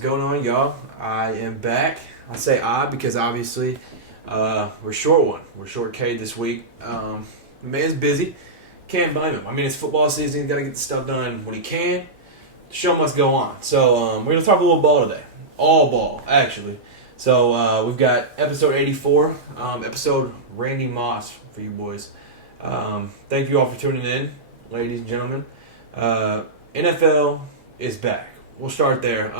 What's going on, y'all? I am back. I say I because obviously we're short one. We're short K this week. The man's busy. Can't blame him. I mean, it's football season. He's got to get the stuff done when he can. The show must go on. So we're going to talk a little ball today. All ball, actually. So we've got episode 84, episode Randy Moss for you boys. Thank you all for tuning in, ladies and gentlemen. NFL is back. We'll start there.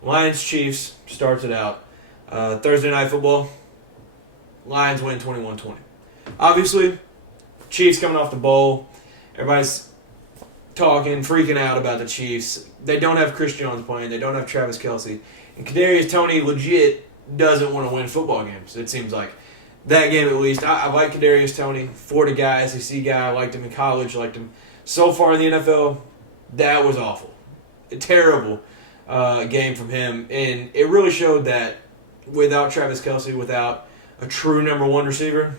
Lions-Chiefs starts it out. Thursday Night Football. Lions win 21-20. Obviously, Chiefs coming off the bowl. Everybody's talking, freaking out about the Chiefs. They don't have Chris Jones playing. They don't have Travis Kelce. And Kadarius Toney legit doesn't want to win football games, it seems like. That game at least. I like Kadarius Toney. Florida guy, SEC guy. I liked him in college. Liked him so far in the NFL. That was awful. A terrible game from him. And it really showed that without Travis Kelce, without a true number one receiver,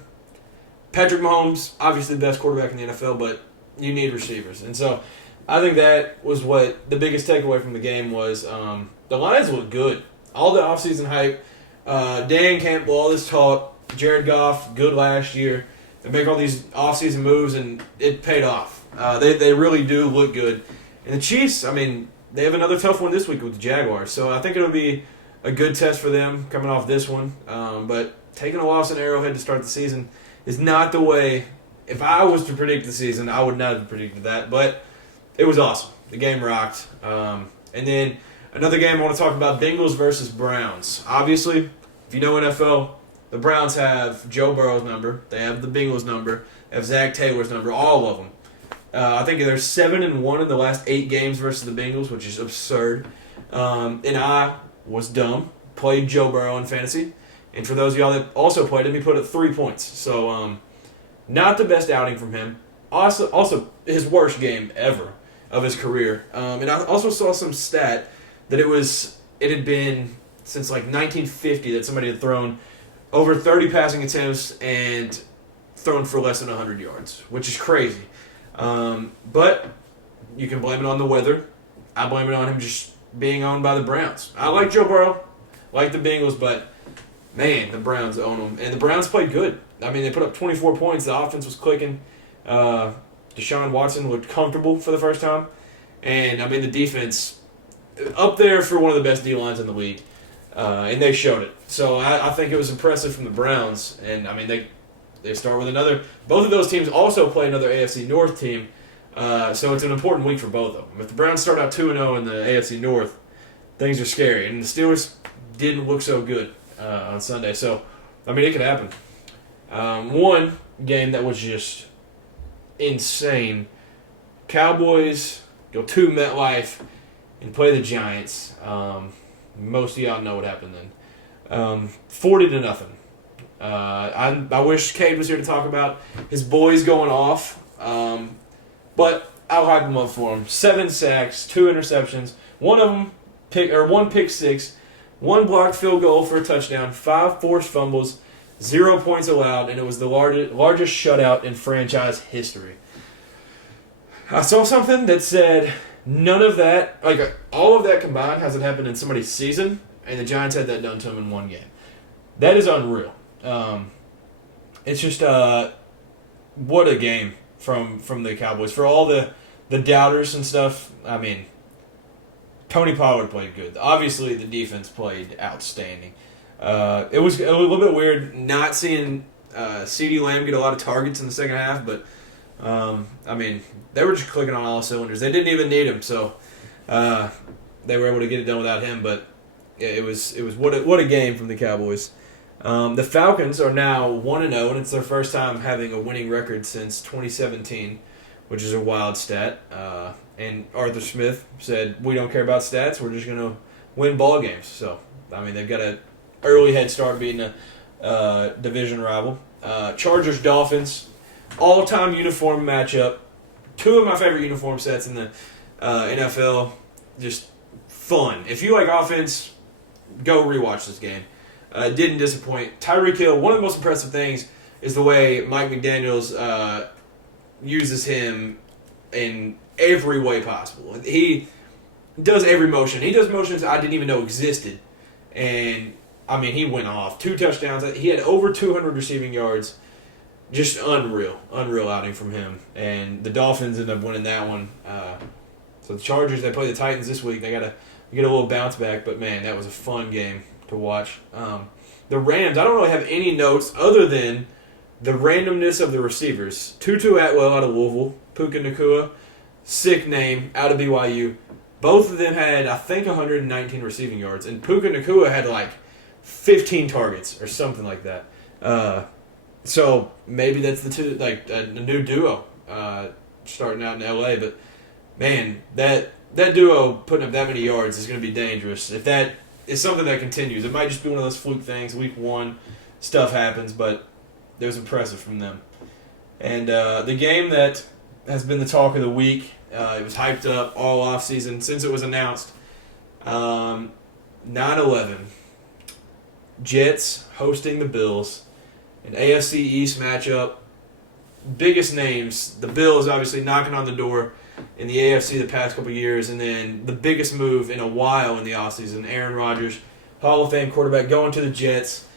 Patrick Mahomes, obviously the best quarterback in the NFL, but you need receivers. And so I think that was what the biggest takeaway from the game was. The Lions look good. All the offseason hype, Dan Campbell, all this talk, Jared Goff, good last year. They make all these offseason moves, and it paid off. They really do look good. And the Chiefs, I mean, they have another tough one this week with the Jaguars. So I think it'll be a good test for them coming off this one. But taking a loss in Arrowhead to start the season is not the way. If I was to predict the season, I would not have predicted that. But it was awesome. The game rocked. And then another game I want to talk about, Bengals versus Browns. Obviously, if you know NFL, the Browns have Joe Burrow's number. They have the Bengals' number. They have Zach Taylor's number, all of them. I think they're 7-1 in the last 8 games versus the Bengals, which is absurd. And I was dumb, played Joe Burrow in fantasy. And for those of y'all that also played him, he put up 3 points. So not the best outing from him. Also his worst game ever of his career. And I also saw some stat that it had been since like 1950 that somebody had thrown over 30 passing attempts and thrown for less than 100 yards, which is crazy. But you can blame it on the weather. I blame it on him just being owned by the Browns. I like Joe Burrow, like the Bengals, but man, the Browns own them. And the Browns played good. I mean, they put up 24 points. The offense was clicking. Deshaun Watson looked comfortable for the first time. And, I mean, the defense, up there for one of the best D-lines in the league. And they showed it. So I think it was impressive from the Browns. And, I mean, they start with another. Both of those teams also play another AFC North team. So it's an important week for both of them. If the Browns start out 2-0 in the AFC North, things are scary. And the Steelers didn't look so good on Sunday. So, I mean, it could happen. One game that was just insane. Cowboys go to MetLife and play the Giants. Most of y'all know what happened then. 40-0. I wish Cade was here to talk about his boys going off, but I'll hype him up for him. 7 sacks, 2 interceptions, one pick six, 1 blocked field goal for a touchdown, 5 forced fumbles, 0 points allowed, and it was the largest shutout in franchise history. I saw something that said none of that, like all of that combined, hasn't happened in somebody's season, and the Giants had that done to them in 1 game. That is unreal. It's just what a game from the Cowboys. For all the doubters and stuff, I mean, Tony Pollard played good. Obviously, the defense played outstanding. It was a little bit weird not seeing CeeDee Lamb get a lot of targets in the second half, but I mean, they were just clicking on all cylinders. They didn't even need him, so they were able to get it done without him. But it was what a game from the Cowboys. The Falcons are now 1-0, and it's their first time having a winning record since 2017, which is a wild stat. And Arthur Smith said, "We don't care about stats. We're just going to win ball games." So, I mean, they've got an early head start being a division rival. Chargers-Dolphins, all-time uniform matchup. 2 of my favorite uniform sets in the NFL. Just fun. If you like offense, go rewatch this game. Didn't disappoint. Tyreek Hill, one of the most impressive things is the way Mike McDaniels uses him in every way possible. does every motion. He does motions I didn't even know existed. And, I mean, he went off. 2 touchdowns. He had over 200 receiving yards. Just unreal. Unreal outing from him. And the Dolphins ended up winning that one. So the Chargers, they play the Titans this week. They got to get a little bounce back. But, man, that was a fun game to watch. The Rams, I don't really have any notes other than the randomness of the receivers. Tutu Atwell out of Louisville. Puka Nacua, sick name, out of BYU. Both of them had, I think, 119 receiving yards. And Puka Nacua had, like, 15 targets or something like that. So maybe that's the two, like, a new duo starting out in LA. But, man, that duo putting up that many yards is going to be dangerous. If that is something that continues, it might just be one of those fluke things. Week 1, stuff happens, but it was impressive from them. And the game that has been the talk of the week, it was hyped up all offseason since it was announced. 9-11. Jets hosting the Bills. An AFC East matchup. Biggest names. The Bills obviously knocking on the door in the AFC the past couple years. And then the biggest move in a while in the offseason. Aaron Rodgers, Hall of Fame quarterback, going to the Jets.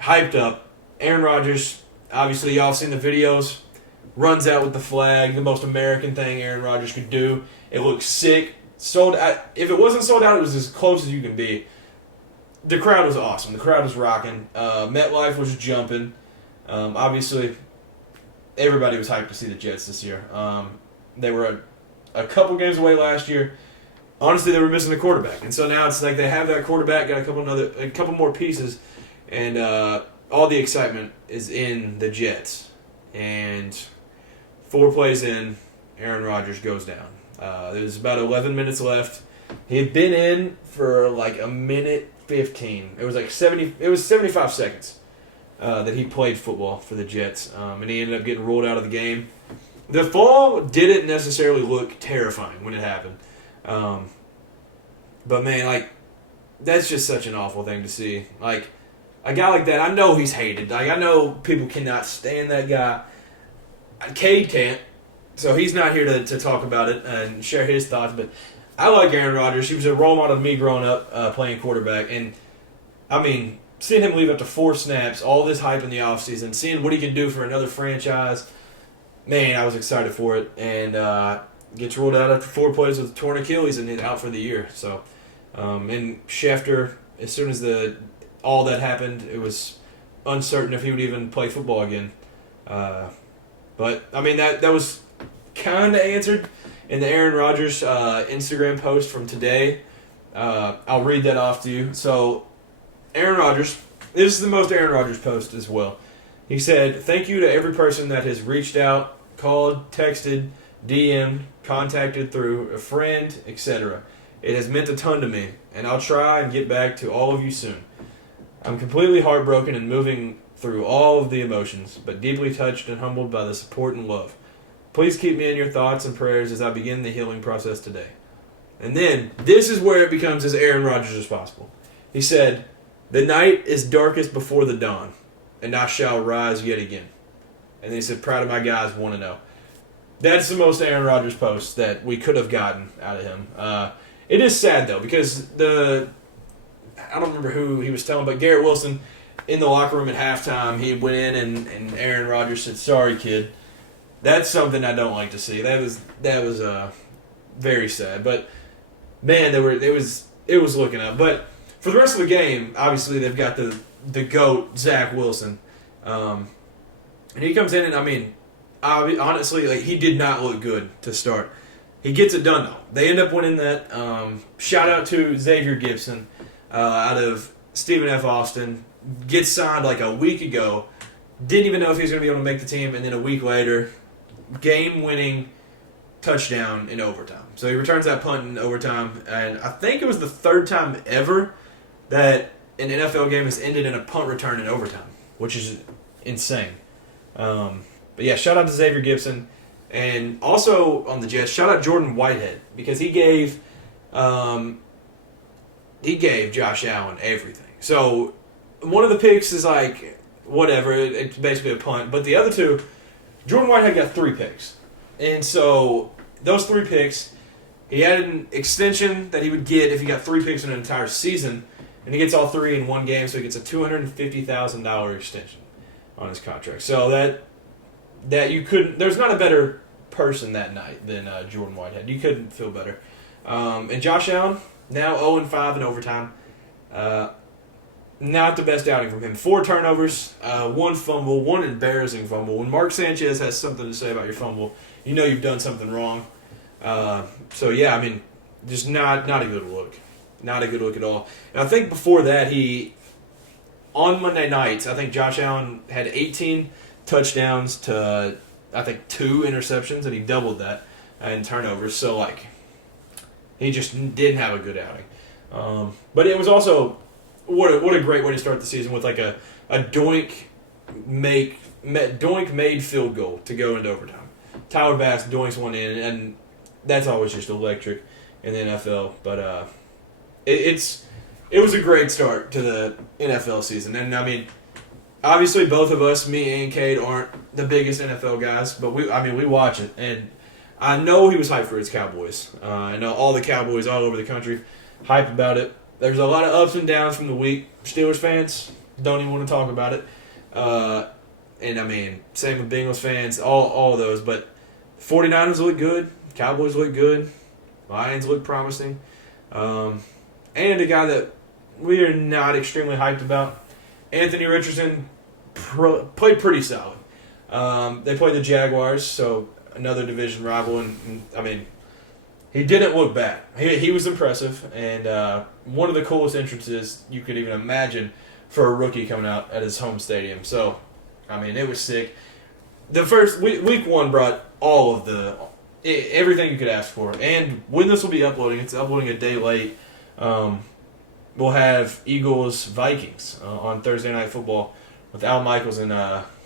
Hyped up. Aaron Rodgers, obviously y'all have seen the videos. Runs out with the flag, the most American thing Aaron Rodgers could do. It looks sick. Sold out. If it wasn't sold out, it was as close as you can be. The crowd was awesome. The crowd was rocking. MetLife was jumping. Obviously, everybody was hyped to see the Jets this year. They were a couple games away last year. Honestly, they were missing the quarterback, and so now it's like they have that quarterback, got a couple more pieces, and all the excitement is in the Jets. And 4 plays in, Aaron Rodgers goes down. There's about 11 minutes left. He had been in for like a minute 15. It was like 75 seconds that he played football for the Jets, and he ended up getting ruled out of the game. The fall didn't necessarily look terrifying when it happened, but man, like that's just such an awful thing to see. Like a guy like that, I know he's hated. Like I know people cannot stand that guy. Cade can't, so he's not here to talk about it and share his thoughts. But I like Aaron Rodgers. He was a role model to me growing up playing quarterback. And, I mean, seeing him leave up to 4 snaps, all this hype in the offseason, seeing what he can do for another franchise, man, I was excited for it. And gets ruled out after 4 plays with torn Achilles and out for the year. So, and Schefter, as soon as all that happened, it was uncertain if he would even play football again. But, I mean, that was kind of answered in the Aaron Rodgers Instagram post from today. I'll read that off to you. So, Aaron Rodgers, this is the most Aaron Rodgers post as well. He said, "Thank you to every person that has reached out, called, texted, DM'd, contacted through a friend, etc. It has meant a ton to me, and I'll try and get back to all of you soon. I'm completely heartbroken and moving through all of the emotions, but deeply touched and humbled by the support and love. Please keep me in your thoughts and prayers as I begin the healing process today." And then, this is where it becomes as Aaron Rodgers as possible. He said, "The night is darkest before the dawn, and I shall rise yet again." And then he said, "Proud of my guys, 1-0. That's the most Aaron Rodgers post that we could have gotten out of him. It is sad, though, because I don't remember who he was telling, but Garrett Wilson, in the locker room at halftime, he went in and Aaron Rodgers said, "Sorry, kid." That's something I don't like to see. That was very sad. But man, it was looking up. But for the rest of the game, obviously they've got the GOAT, Zach Wilson, and he comes in and I mean, honestly, like he did not look good to start. He gets it done though. They end up winning that. Shout out to Xavier Gibson out of Stephen F. Austin. Gets signed like a week ago. Didn't even know if he was going to be able to make the team, and then a week later, game-winning touchdown in overtime. So he returns that punt in overtime, and I think it was the 3rd time ever that an NFL game has ended in a punt return in overtime, which is insane. But yeah, shout out to Xavier Gibson, and also on the Jets, shout out Jordan Whitehead because he gave Josh Allen everything. So one of the picks is like whatever, it's basically a punt, but the other 2, Jordan Whitehead got 3 picks, and so those 3 picks, He had an extension that he would get if he got 3 picks in an entire season, and he gets all 3 in one game, so he gets a $250,000 extension on his contract. So that you couldn't. There's not a better person that night than Jordan Whitehead. You couldn't feel better. And Josh Allen now 0-5 in overtime. Not the best outing from him. 4 turnovers, 1 fumble, 1 embarrassing fumble. When Mark Sanchez has something to say about your fumble, you know you've done something wrong. So yeah, I mean, just not a good look. Not a good look at all. And I think before that, on Monday nights, I think Josh Allen had 18 touchdowns to, I think, 2 interceptions, and he doubled that in turnovers. So, like, he just didn't have a good outing. But it was also, what a great way to start the season with, like, a doink made field goal to go into overtime. Tyler Bass doinks one in, and that's always just electric in the NFL. But it was a great start to the NFL season. And, I mean, obviously both of us, me and Cade, aren't the biggest NFL guys, but we watch it. And I know he was hyped for his Cowboys. I know all the Cowboys all over the country hype about it. There's a lot of ups and downs from the week. Steelers fans don't even want to talk about it. And, I mean, same with Bengals fans, all of those. But 49ers look good. Cowboys look good. Lions look promising. And a guy that we are not extremely hyped about, Anthony Richardson, played pretty solid. They played the Jaguars, so another division rival. And I mean, he didn't look bad. He was impressive, and one of the coolest entrances you could even imagine for a rookie coming out at his home stadium. So, I mean, it was sick. The first week 1 brought all of everything you could ask for. And when this will be uploading, it's uploading a day late. We'll have Eagles-Vikings on Thursday Night Football with Al Michaels and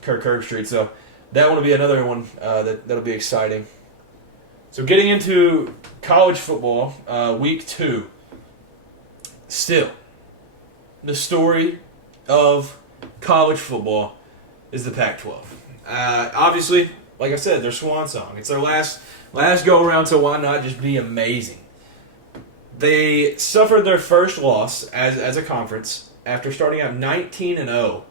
Kirk Herbstreit. So that will be another one that'll be exciting. So getting into college football, week 2. Still, the story of college football is the Pac-12. Obviously, like I said, their swan song. It's their last go-around, so why not just be amazing? They suffered their first loss as a conference after starting out 19-0.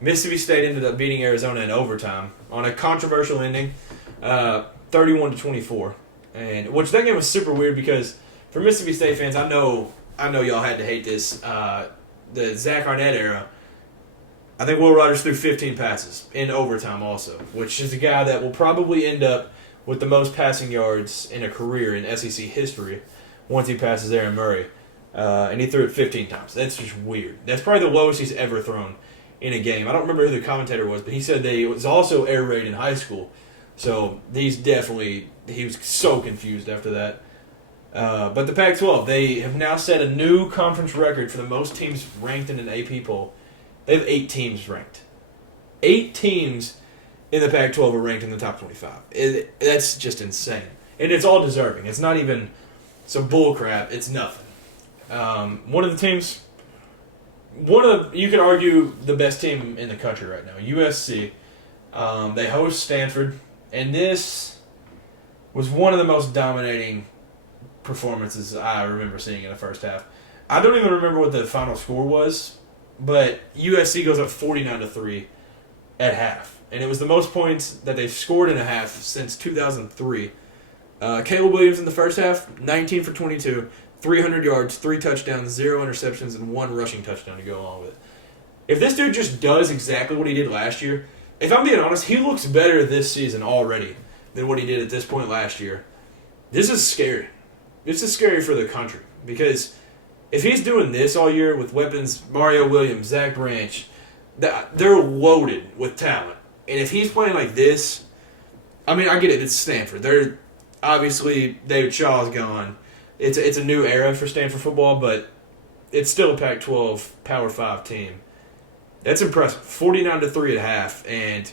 Mississippi State ended up beating Arizona in overtime on a controversial ending, 31-24. And which that game was super weird because for Mississippi State fans, I know y'all had to hate this. The Zach Arnett era, I think Will Rogers threw 15 passes in overtime also, which is a guy that will probably end up with the most passing yards in a career in SEC history once he passes Aaron Murray. And he threw it 15 times. That's just weird. That's probably the lowest he's ever thrown in a game. I don't remember who the commentator was, but he said that he was also air raid in high school. So he was so confused after that. But the Pac-12, they have now set a new conference record for the most teams ranked in an AP poll. They have 8 teams ranked. 8 teams in the Pac-12 are ranked in the top 25. That's just insane. And it's all deserving. It's not even some bull crap. It's nothing. One of the teams, you could argue the best team in the country right now, USC. They host Stanford. And this was one of the most dominating performances I remember seeing in the first half. I don't even remember what the final score was, but USC goes up 49-3 at half. And it was the most points that they've scored in a half since 2003. Caleb Williams in the first half, 19 for 22, 300 yards, 3 touchdowns, 0 interceptions, and 1 rushing touchdown to go along with it. If this dude just does exactly what he did last year, if I'm being honest, he looks better this season already than what he did at this point last year. This is scary. This is scary for the country because if he's doing this all year with weapons, Mario Williams, Zach Branch, they're loaded with talent. And if he's playing like this, I mean, I get it. It's Stanford. They're obviously David Shaw's gone. It's a new era for Stanford football, but it's still a Pac-12 Power 5 team. That's impressive. 49-3 at half, and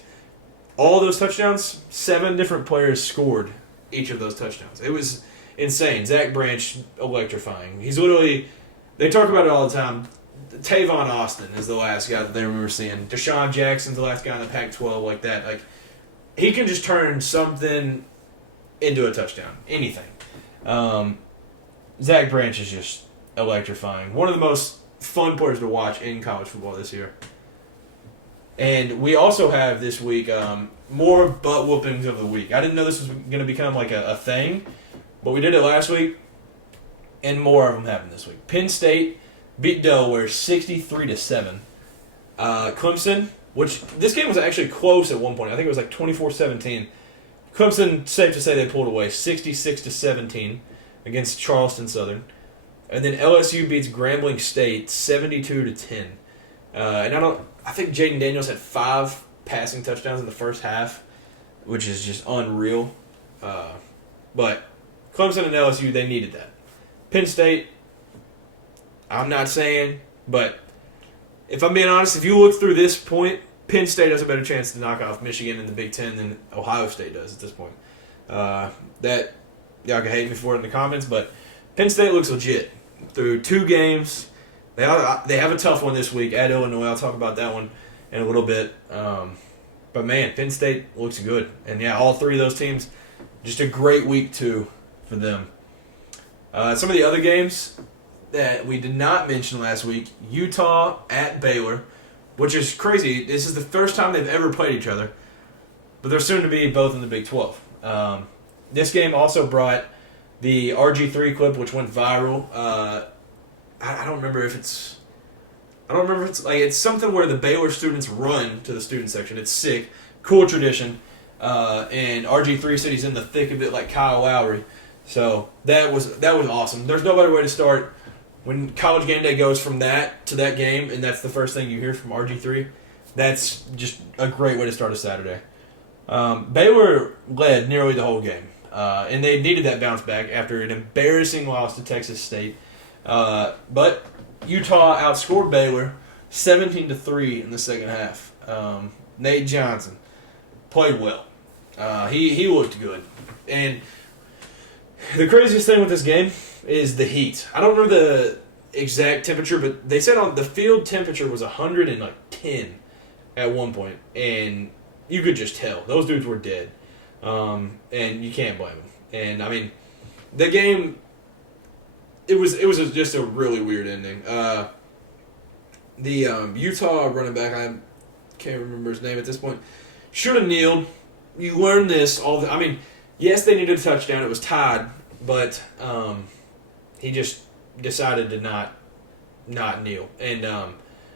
all those touchdowns, 7 different players scored each of those touchdowns. It was insane. Zach Branch, electrifying. He's literally, they talk about it all the time. Tavon Austin is the last guy that they remember seeing. Deshaun Jackson's the last guy in the Pac-12 like that. Like, he can just turn something into a touchdown. Anything. Zach Branch is just electrifying. One of the most fun players to watch in college football this year. And we also have this week more butt whoopings of the week. I didn't know this was going to become like a thing, but we did it last week, and more of them happened this week. Penn State beat Delaware 63-7. Clemson, which this game was actually close at one point. I think it was like 24-17. Clemson, safe to say they pulled away 66-17 against Charleston Southern. And then LSU beats Grambling State 72-10. And I think Jaden Daniels had 5 passing touchdowns in the first half, which is just unreal. But Clemson and LSU, they needed that. Penn State, I'm not saying, but if I'm being honest, if you look through this point, Penn State has a better chance to knock off Michigan in the Big Ten than Ohio State does at this point. That y'all can hate me for it in the comments, but Penn State looks legit. Through 2 games, they have a tough one this week at Illinois. I'll talk about that one in a little bit. But man, Penn State looks good. And yeah, all 3 of those teams, just a great week 2 for them. Some of the other games that we did not mention last week, Utah at Baylor, which is crazy. This is the first time they've ever played each other, but they're soon to be both in the Big 12. This game also brought the RG3 clip, which went viral. I don't remember if it's like it's something where the Baylor students run to the student section. It's sick, cool tradition. And RG3 said he's in the thick of it like Kyle Lowry. So that was awesome. There's no better way to start when College Game Day goes from that to that game, and that's the first thing you hear from RG3. That's just a great way to start a Saturday. Baylor led nearly the whole game, and they needed that bounce back after an embarrassing loss to Texas State. But Utah outscored Baylor 17-3 in the second half. Nate Johnson played well. He looked good. And the craziest thing with this game is the heat. I don't know the exact temperature, but they said on the field temperature was 110 at one point, and you could just tell those dudes were dead. And you can't blame them. And I mean, the game, it was just a really weird ending. The Utah running back, I can't remember his name at this point, should have kneeled. You learn this I mean, yes, they needed a touchdown. It was tied, but he just decided to not kneel. And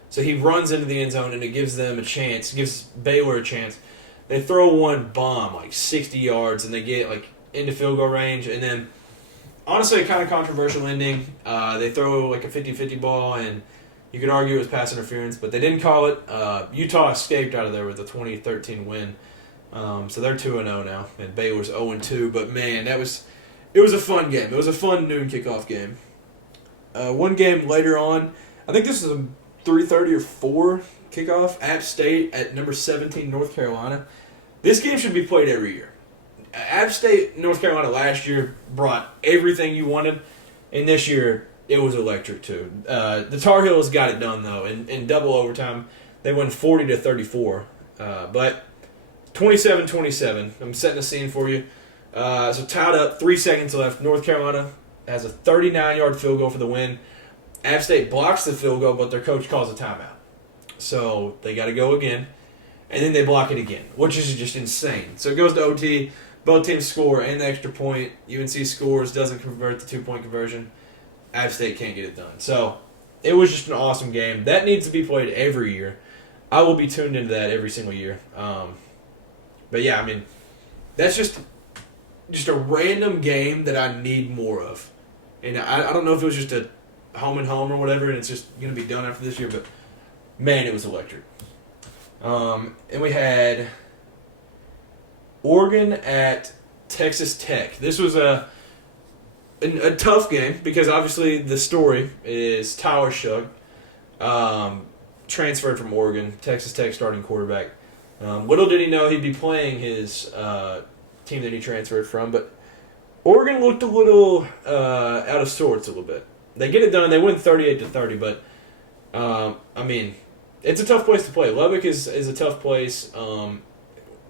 so he runs into the end zone, and it gives them a chance, gives Baylor a chance. They throw one bomb, like 60 yards, and they get like into field goal range. And then, honestly, a kind of controversial ending. They throw like a 50-50 ball, and you could argue it was pass interference, but they didn't call it. Utah escaped out of there with a 2013 win. So they're 2-0 now, and Baylor's 0-2. But man, it was a fun game. It was a fun noon kickoff game. One game later on, I think this is a 3:30 or 4 kickoff. App State at number 17 North Carolina. This game should be played every year. App State North Carolina last year brought everything you wanted, and this year it was electric too. The Tar Heels got it done though in double overtime. They won 40-34, but 27-27. I'm setting the scene for you. So tied up, 3 seconds left. North Carolina has a 39-yard field goal for the win. App State blocks the field goal, but their coach calls a timeout. So they got to go again, and then they block it again, which is just insane. So it goes to OT. Both teams score and the extra point. UNC scores, doesn't convert the 2-point conversion. App State can't get it done. So it was just an awesome game. That needs to be played every year. I will be tuned into that every single year. But yeah, I mean, that's just a random game that I need more of. And I don't know if it was just a home and home or whatever, and it's just going to be done after this year, but man, it was electric. And we had Oregon at Texas Tech. This was a tough game because obviously the story is Tyler Shug, transferred from Oregon, Texas Tech starting quarterback. Little did he know he'd be playing his team that he transferred from, but Oregon looked a little out of sorts a little bit. They get it done. They win 38-30, but I mean, it's a tough place to play. Lubbock is a tough place,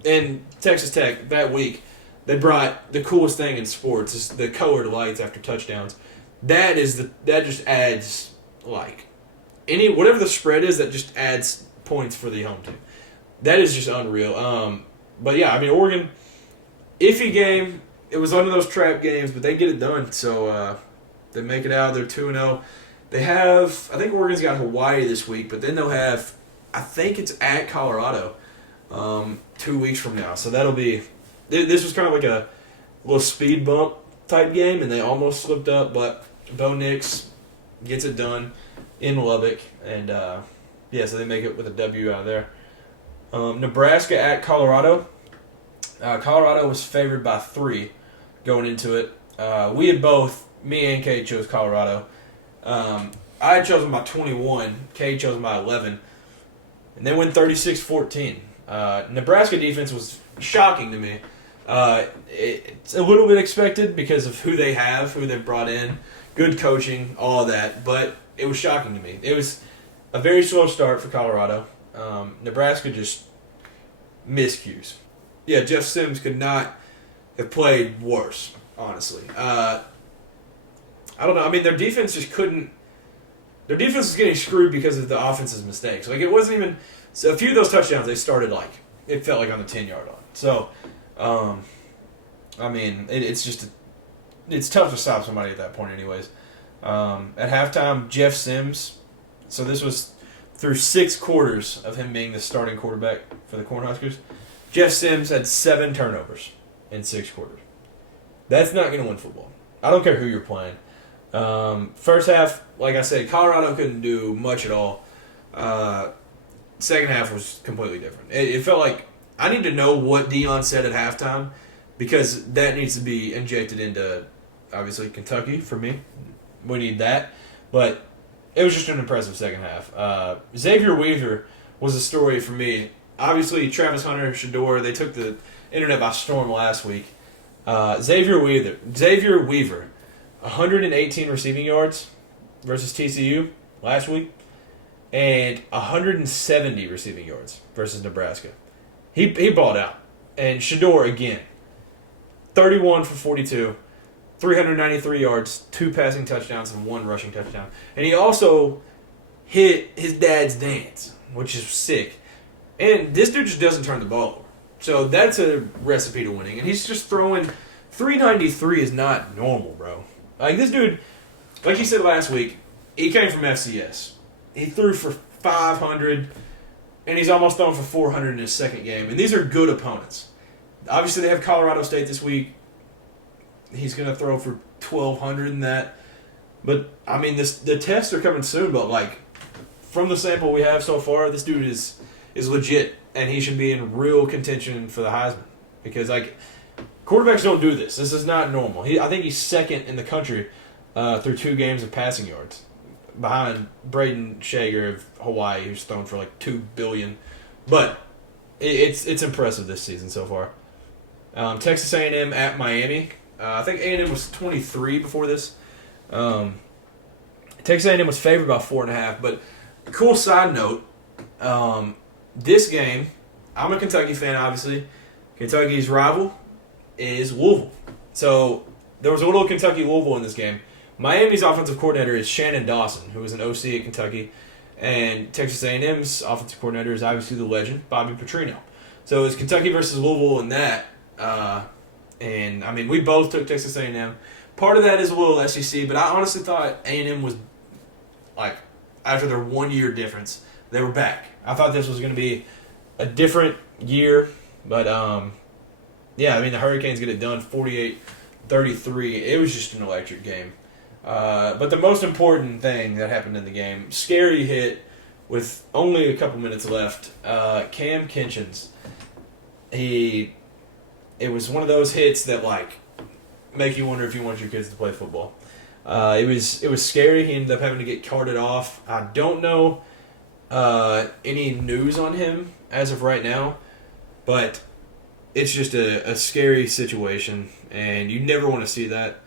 and Texas Tech that week they brought the coolest thing in sports is the colored lights after touchdowns. That just adds like whatever the spread is, that just adds points for the home team. That is just unreal. But yeah, I mean, Oregon, iffy game. It was one of those trap games, but they get it done. So they make it out. They're 2-0. They have, I think Oregon's got Hawaii this week, but then they'll have, I think it's at Colorado 2 weeks from now. So that'll be, this was kind of like a little speed bump type game, and they almost slipped up, but Bo Nix gets it done in Lubbock, and so they make it with a W out of there. Nebraska at Colorado. Colorado was favored by 3 going into it. We had both, me and Kate, chose Colorado. I had chosen by 21. Kate chose by 11. And they went 36-14. Nebraska defense was shocking to me. It's a little bit expected because of who they have, who they've brought in, good coaching, all that. But it was shocking to me. It was a very slow start for Colorado. Nebraska just miscues. Yeah, Jeff Sims could not have played worse, honestly. I don't know. I mean, their defense just couldn't. Their defense was getting screwed because of the offense's mistakes. Like, it wasn't even. So a few of those touchdowns, they started like, it felt like on the 10-yard line. So, I mean, it's just. It's tough to stop somebody at that point, anyways. At halftime, Jeff Sims. So this was through 6 quarters of him being the starting quarterback for the Cornhuskers. Jeff Sims had 7 turnovers in 6 quarters. That's not going to win football. I don't care who you're playing. First half, like I said, Colorado couldn't do much at all. Second half was completely different. It felt like I need to know what Deion said at halftime because that needs to be injected into, obviously, Kentucky for me. We need that. But it was just an impressive second half. Xavier Weaver was a story for me. Obviously, Travis Hunter, Shador, they took the internet by storm last week. Xavier Weaver, 118 receiving yards versus TCU last week, and 170 receiving yards versus Nebraska. He balled out. And Shador, again, 31 for 42, 393 yards, 2 passing touchdowns, and 1 rushing touchdown. And he also hit his dad's dance, which is sick. And this dude just doesn't turn the ball over. So that's a recipe to winning. And he's just throwing 393 is not normal, bro. Like, this dude, like you said last week, he came from FCS. He threw for 500, and he's almost thrown for 400 in his second game. And these are good opponents. Obviously, they have Colorado State this week. He's going to throw for 1,200 in that. But, I mean, the tests are coming soon, but, like, from the sample we have so far, this dude is legit, and he should be in real contention for the Heisman. Because, like, quarterbacks don't do this. This is not normal. I think he's second in the country through 2 games of passing yards, behind Braden Shager of Hawaii, who's thrown for like $2 billion. But it's impressive this season so far. Texas A&M at Miami. I think A&M was 23 before this. Texas A&M was favored by 4.5. But cool side note, this game, I'm a Kentucky fan, obviously. Kentucky's rival is Louisville. So there was a little Kentucky-Louisville in this game. Miami's offensive coordinator is Shannon Dawson, who was an OC at Kentucky. And Texas A&M's offensive coordinator is obviously the legend, Bobby Petrino. So it's Kentucky versus Louisville in that. And, I mean, we both took Texas A&M. Part of that is a little SEC, but I honestly thought A&M was, like, after their 1-year difference, they were back. I thought this was going to be a different year, but, yeah, I mean, the Hurricanes get it done 48-33. It was just an electric game. But the most important thing that happened in the game, scary hit with only a couple minutes left. Cam Kinchins, it was one of those hits that, like, make you wonder if you want your kids to play football. It was scary. He ended up having to get carted off. I don't know any news on him as of right now, but it's just a scary situation, and you never want to see that.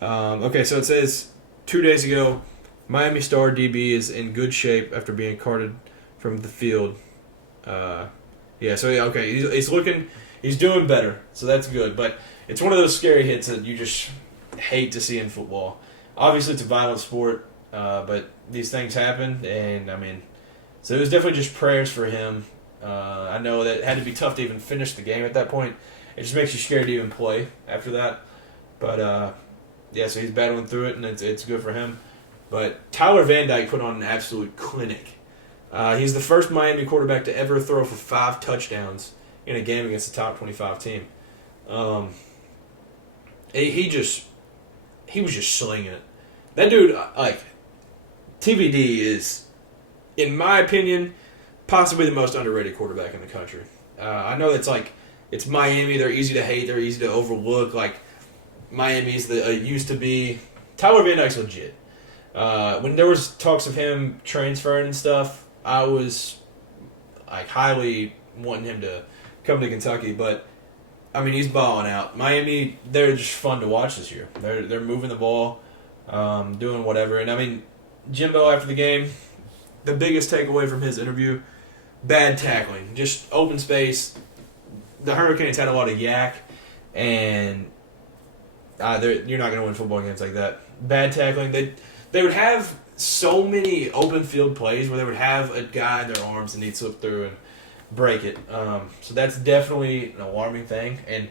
Okay, so it says 2 days ago, Miami star DB is in good shape after being carted from the field. He's looking he's doing better, so that's good. But it's one of those scary hits that you just hate to see in football. Obviously, it's a violent sport, but these things happen, and I mean, so it was definitely just prayers for him. I know that it had to be tough to even finish the game at that point. It just makes you scared to even play after that. But yeah, so he's battling through it, and it's good for him. But Tyler Van Dyke put on an absolute clinic. He's the first Miami quarterback to ever throw for 5 touchdowns in a game against a top 25 team. He was just slinging it. That dude, like, TVD is, in my opinion, possibly the most underrated quarterback in the country. I know it's Miami. They're easy to hate. They're easy to overlook. Like, Miami's used to be. Tyler Van Dyke's legit. When there was talks of him transferring and stuff, I was like highly wanting him to come to Kentucky. But I mean, he's balling out. Miami, they're just fun to watch this year. They're moving the ball, doing whatever. And I mean, Jimbo after the game, the biggest takeaway from his interview: bad tackling, just open space. The Hurricanes had a lot of yak, and you're not going to win football games like that. Bad tackling. They would have so many open field plays where they would have a guy in their arms and he'd slip through and break it. So that's definitely an alarming thing. And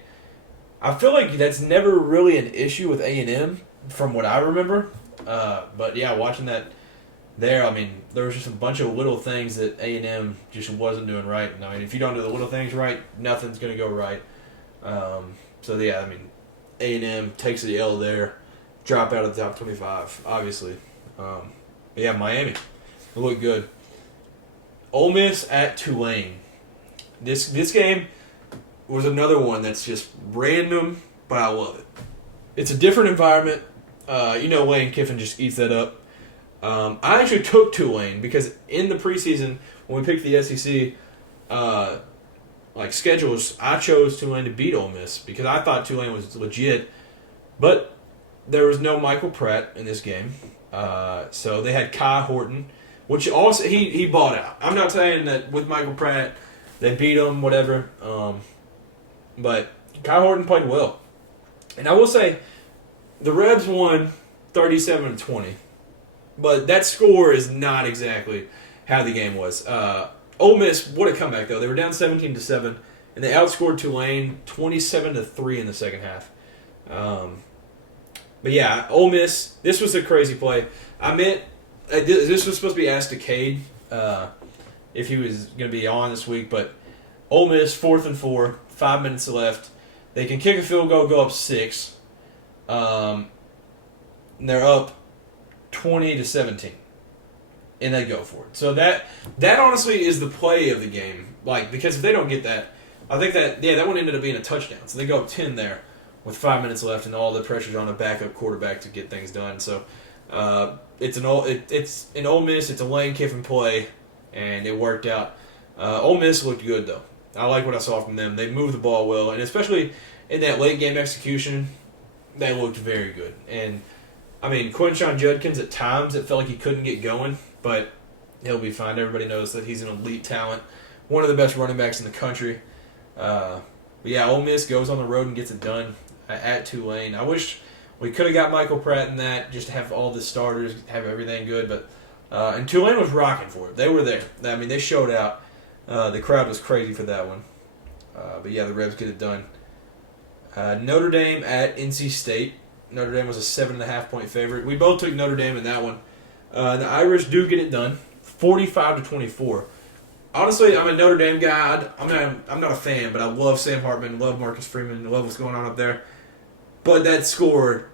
I feel like that's never really an issue with A&M from what I remember. But yeah, watching that there, I mean, there was just a bunch of little things that A&M just wasn't doing right. And I mean, if you don't do the little things right, nothing's going to go right. So yeah, I mean, A&M takes the L there, drop out of the top 25, obviously. But yeah, Miami, it looked good. Ole Miss at Tulane. This game was another one that's just random, but I love it. It's a different environment. Lane Kiffin just eats that up. I actually took Tulane because in the preseason, when we picked the SEC schedules, I chose Tulane to beat Ole Miss because I thought Tulane was legit. But there was no Michael Pratt in this game. So they had Kai Horton, which also he bought out. I'm not saying that with Michael Pratt they beat him, whatever. But Kai Horton played well. And I will say the Rebs won 37-20. But that score is not exactly how the game was. Ole Miss, what a comeback though. They were down 17-7, and they outscored Tulane 27-3 in the second half. But yeah, Ole Miss. This was a crazy play. I meant this was supposed to be asked to Cade if he was going to be on this week. But Ole Miss 4th and 4, 5 minutes left. They can kick a field goal, go up 6. And they're up 20-17, and they go for it. So that honestly is the play of the game. Like, because if they don't get that, I think that one ended up being a touchdown. So they go up 10 there with 5 minutes left, and all the pressure's on a backup quarterback to get things done. So it's an Ole Miss. It's a Lane Kiffin play, and it worked out. Ole Miss looked good though. I like what I saw from them. They moved the ball well, and especially in that late game execution, they looked very good. And I mean, Quinshon Judkins, at times, it felt like he couldn't get going, but he'll be fine. Everybody knows that he's an elite talent, one of the best running backs in the country. But yeah, Ole Miss goes on the road and gets it done at Tulane. I wish we could have got Michael Pratt in that, just to have all the starters, have everything good. But and Tulane was rocking for it. They were there. I mean, they showed out. The crowd was crazy for that one. But yeah, the Rebs get it done. Notre Dame at NC State. Notre Dame was a 7.5-point favorite. We both took Notre Dame in that one. The Irish do get it done, 45-24. Honestly, I'm a Notre Dame guy. I'm not a fan, but I love Sam Hartman, love Marcus Freeman, love what's going on up there. But that score,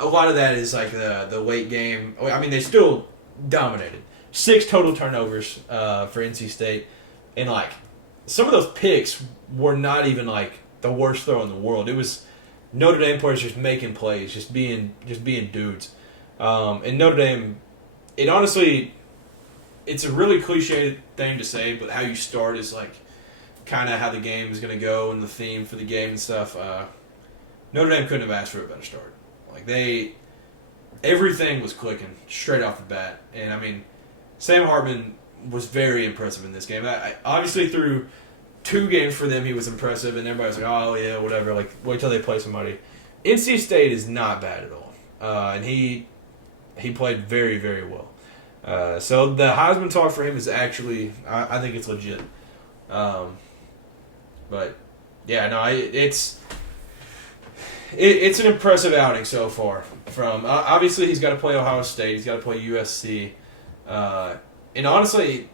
a lot of that is like the late game. I mean, they still dominated. 6 total turnovers for NC State, and like some of those picks were not even like the worst throw in the world. It was Notre Dame players just making plays, just being dudes. And Notre Dame, it's a really cliche thing to say, but how you start is like kind of how the game is going to go and the theme for the game and stuff. Notre Dame couldn't have asked for a better start. Like everything was clicking straight off the bat. And I mean, Sam Hartman was very impressive in this game. Obviously threw 2 games for them he was impressive, and everybody's like, oh yeah, whatever. Like wait till they play somebody. NC State is not bad at all, and he played very, very well. So the Heisman talk for him is actually, I think it's legit. But yeah, no, it's an impressive outing so far. From obviously he's got to play Ohio State, he's got to play USC, and honestly,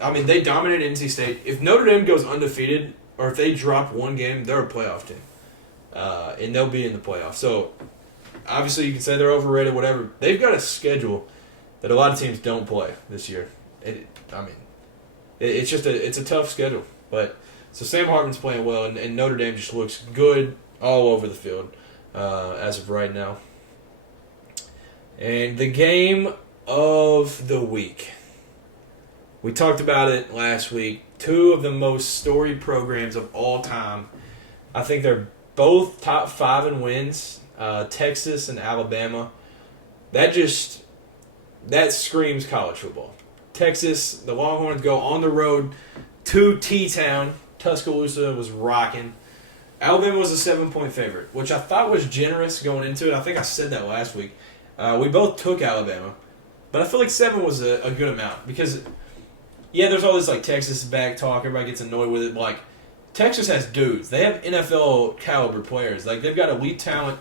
I mean they dominated NC State. If Notre Dame goes undefeated, or if they drop one game, they're a playoff team, and they'll be in the playoffs. So obviously you can say they're overrated, whatever. They've got a schedule that a lot of teams don't play this year. It's just a tough schedule, but. So Sam Hartman's playing well, and Notre Dame just looks good all over the field as of right now. And the game of the week. We talked about it last week. 2 of the most storied programs of all time. I think they're both top 5 in wins. Texas and Alabama. That screams college football. Texas, the Longhorns go on the road to T-Town. Tuscaloosa was rocking. Alabama was a 7-point favorite, which I thought was generous going into it. I think I said that last week. We both took Alabama, but I feel like 7 was a good amount because, yeah, there's all this like Texas back talk. Everybody gets annoyed with it. But, like Texas has dudes. They have NFL caliber players. Like they've got elite talent,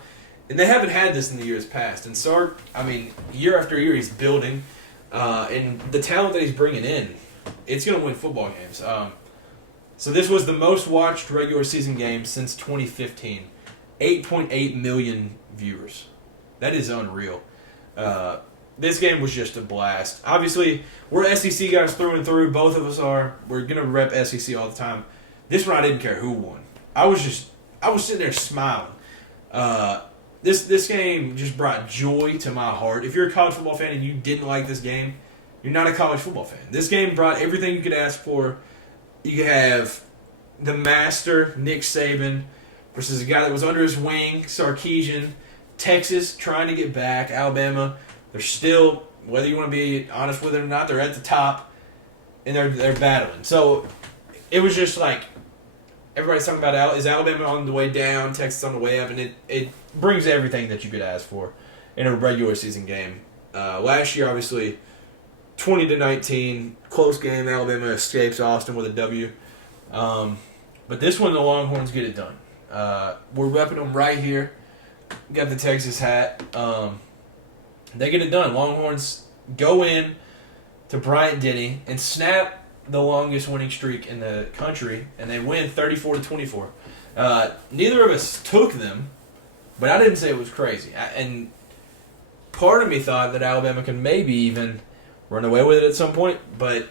and they haven't had this in the years past. And Sark, I mean, year after year he's building, and the talent that he's bringing in, it's going to win football games. So this was the most watched regular season game since 2015. 8.8 million viewers. That is unreal. This game was just a blast. Obviously, we're SEC guys through and through. Both of us are. We're going to rep SEC all the time. This one I didn't care who won. I was sitting there smiling. This game just brought joy to my heart. If you're a college football fan and you didn't like this game, you're not a college football fan. This game brought everything you could ask for. You have the master, Nick Saban, versus a guy that was under his wing, Sarkisian. Texas trying to get back. Alabama, they're still, whether you want to be honest with it or not, they're at the top, and they're battling. So it was just like everybody's talking about is Alabama on the way down, Texas on the way up, and it brings everything that you could ask for in a regular season game. Last year, obviously, 20-19, close game. Alabama escapes Austin with a W. But this one, the Longhorns get it done. We're repping them right here. Got the Texas hat. They get it done. Longhorns go in to Bryant-Denny and snap the longest winning streak in the country, and they win 34-24. Neither of us took them, but I didn't say it was crazy. And part of me thought that Alabama could maybe even run away with it at some point, but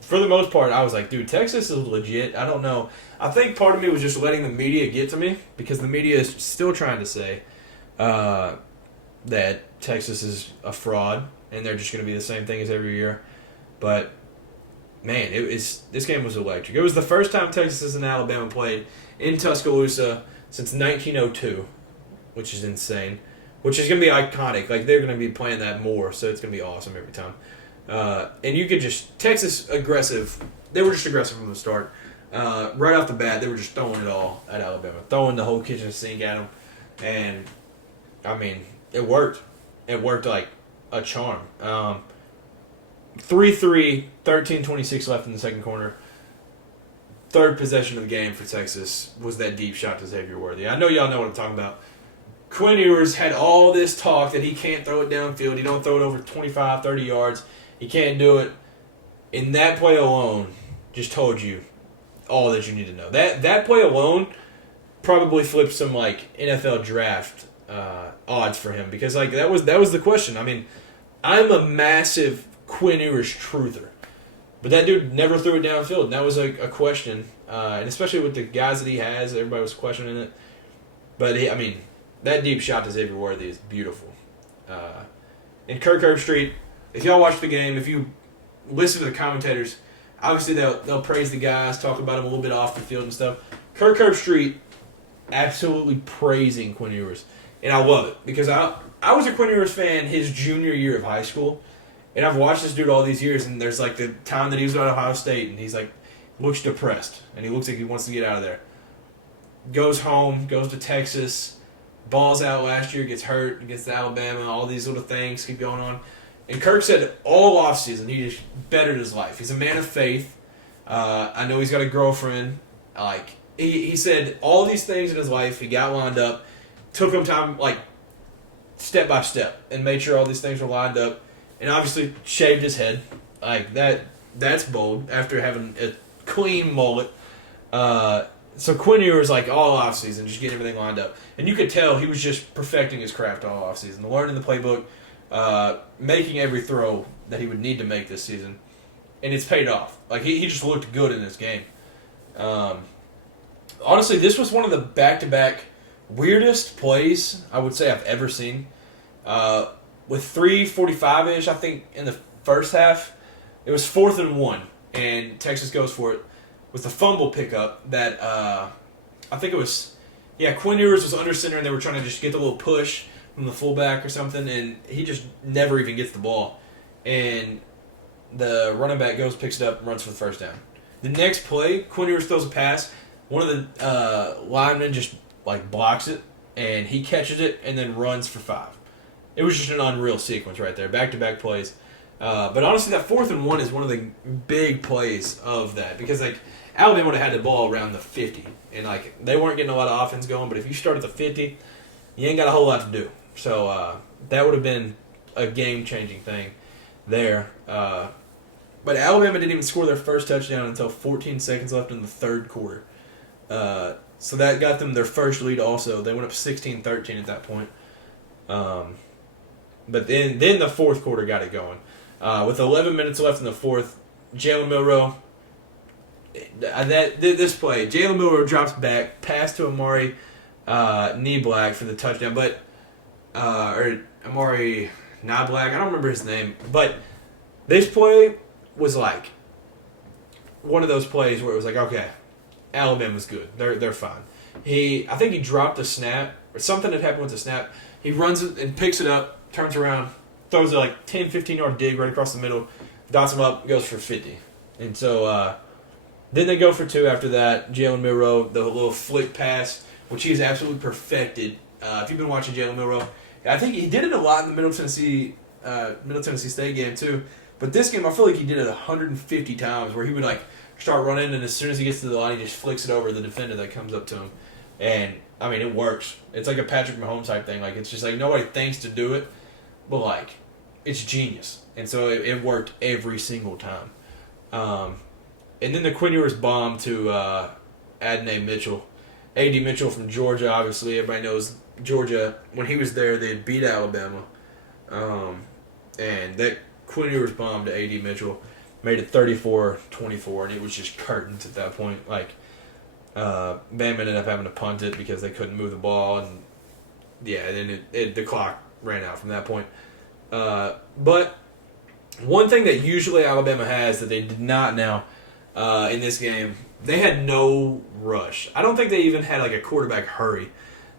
for the most part, I was like, dude, Texas is legit. I don't know. I think part of me was just letting the media get to me because the media is still trying to say that Texas is a fraud and they're just going to be the same thing as every year. But, man, this game was electric. It was the first time Texas and Alabama played in Tuscaloosa since 1902, which is insane. Which is going to be iconic. Like, they're going to be playing that more, so it's going to be awesome every time. And you could just... Texas aggressive. They were just aggressive from the start. Right off the bat, they were just throwing it all at Alabama. Throwing the whole kitchen sink at them. And, I mean, it worked. It worked like a charm. 3-3, 13-26 left in the second quarter. Third possession of the game for Texas was that deep shot to Xavier Worthy. I know y'all know what I'm talking about. Quinn Ewers had all this talk that he can't throw it downfield. He don't throw it over 25, 30 yards. He can't do it. And that play alone just told you all that you need to know. That play alone probably flipped some like NFL draft odds for him because like that was the question. I mean, I'm a massive Quinn Ewers truther, but that dude never threw it downfield. And that was a question, and especially with the guys that he has, everybody was questioning it. But that deep shot to Xavier Worthy is beautiful. And Kirk Herbstreit, if y'all watch the game, if you listen to the commentators, obviously they'll praise the guys, talk about him a little bit off the field and stuff. Kirk Herbstreit absolutely praising Quinn Ewers. And I love it because I was a Quinn Ewers fan his junior year of high school. And I've watched this dude all these years, and there's like the time that he was at Ohio State, and he's like looks depressed, and he looks like he wants to get out of there. Goes home, goes to Texas, balls out last year, gets hurt against Alabama, all these little things keep going on. And Kirk said all offseason he just bettered his life. He's a man of faith. I know he's got a girlfriend. He said all these things in his life, he got lined up, took him time, step by step, and made sure all these things were lined up, and obviously shaved his head. That's bold after having a clean mullet. So Quinn Ewers, all offseason, just getting everything lined up. And you could tell he was just perfecting his craft all offseason, learning the playbook, making every throw that he would need to make this season. And it's paid off. He just looked good in this game. Honestly, this was one of the back-to-back weirdest plays I would say I've ever seen. With 3:45-ish, I think, in the first half, it was 4th and 1, and Texas goes for it with the fumble pickup that I think it was, Quinn Ewers was under center, and they were trying to just get the little push from the fullback or something, and he just never even gets the ball. And the running back goes, picks it up, and runs for the first down. The next play, Quinn Ewers throws a pass. One of the linemen just blocks it, and he catches it and then runs for 5. It was just an unreal sequence right there, back-to-back plays. But honestly, that 4th and 1 is one of the big plays of that because Alabama would have had the ball around the 50, and they weren't getting a lot of offense going. But if you start at the 50, you ain't got a whole lot to do. So that would have been a game-changing thing there. But Alabama didn't even score their first touchdown until 14 seconds left in the third quarter. So that got them their first lead also. They went up 16-13 at that point. But then the fourth quarter got it going. With 11 minutes left in the fourth, Jalen Milroe, this play, Jalen Milroe drops back, pass to Amari Knee-Black for the touchdown, or Amari Knee-Black, I don't remember his name, but this play was one of those plays where it was okay, Alabama's good, they're fine. I think he dropped a snap, or something had happened with the snap. He runs it and picks it up, turns around, throws a 10, 15-yard dig right across the middle, dots him up, goes for 50. And so then they go for 2 after that. Jalen Milroe, the little flick pass, which he's absolutely perfected. If you've been watching Jalen Milroe, I think he did it a lot in the Middle Tennessee State game too. But this game, I feel like he did it 150 times where he would start running, and as soon as he gets to the line, he just flicks it over the defender that comes up to him. And, it works. It's like a Patrick Mahomes type thing. It's just nobody thinks to do it, but, it's genius. And so it worked every single time. And then the Quinn Ewers bomb to Adonai Mitchell. A.D. Mitchell from Georgia, obviously. Everybody knows Georgia. When he was there, they beat Alabama. And that Quinn Ewers bomb to A.D. Mitchell made it 34-24, and it was just curtains at that point. Bama ended up having to punt it because they couldn't move the ball, and then the clock ran out from that point. But one thing that usually Alabama has that they did not now in this game, they had no rush. I don't think they even had a quarterback hurry.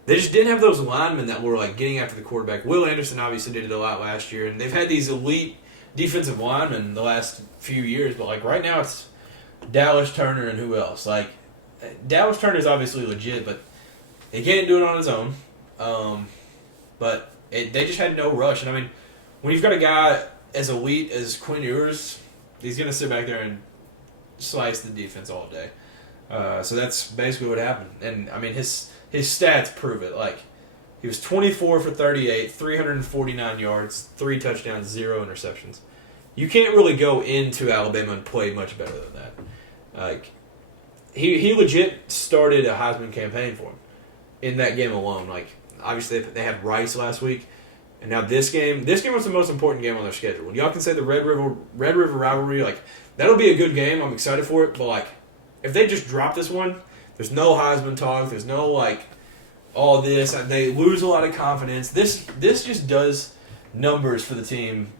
They just didn't have those linemen that were getting after the quarterback. Will Anderson obviously did it a lot last year, and they've had these elite defensive linemen the last few years, but right now it's Dallas Turner and who else? Dallas Turner is obviously legit, but he can't do it on his own. But they just had no rush, and when you've got a guy as elite as Quinn Ewers, he's gonna sit back there and slice the defense all day. So that's basically what happened, and his stats prove it. He was 24 for 38, 349 yards, 3 touchdowns, 0 interceptions. You can't really go into Alabama and play much better than that. He legit started a Heisman campaign for him in that game alone. Obviously they had Rice last week, and now this game was the most important game on their schedule. And y'all can say the Red River rivalry, that'll be a good game. I'm excited for it, but if they just drop this one, there's no Heisman talk. There's no all this. They lose a lot of confidence. This just does numbers for the team,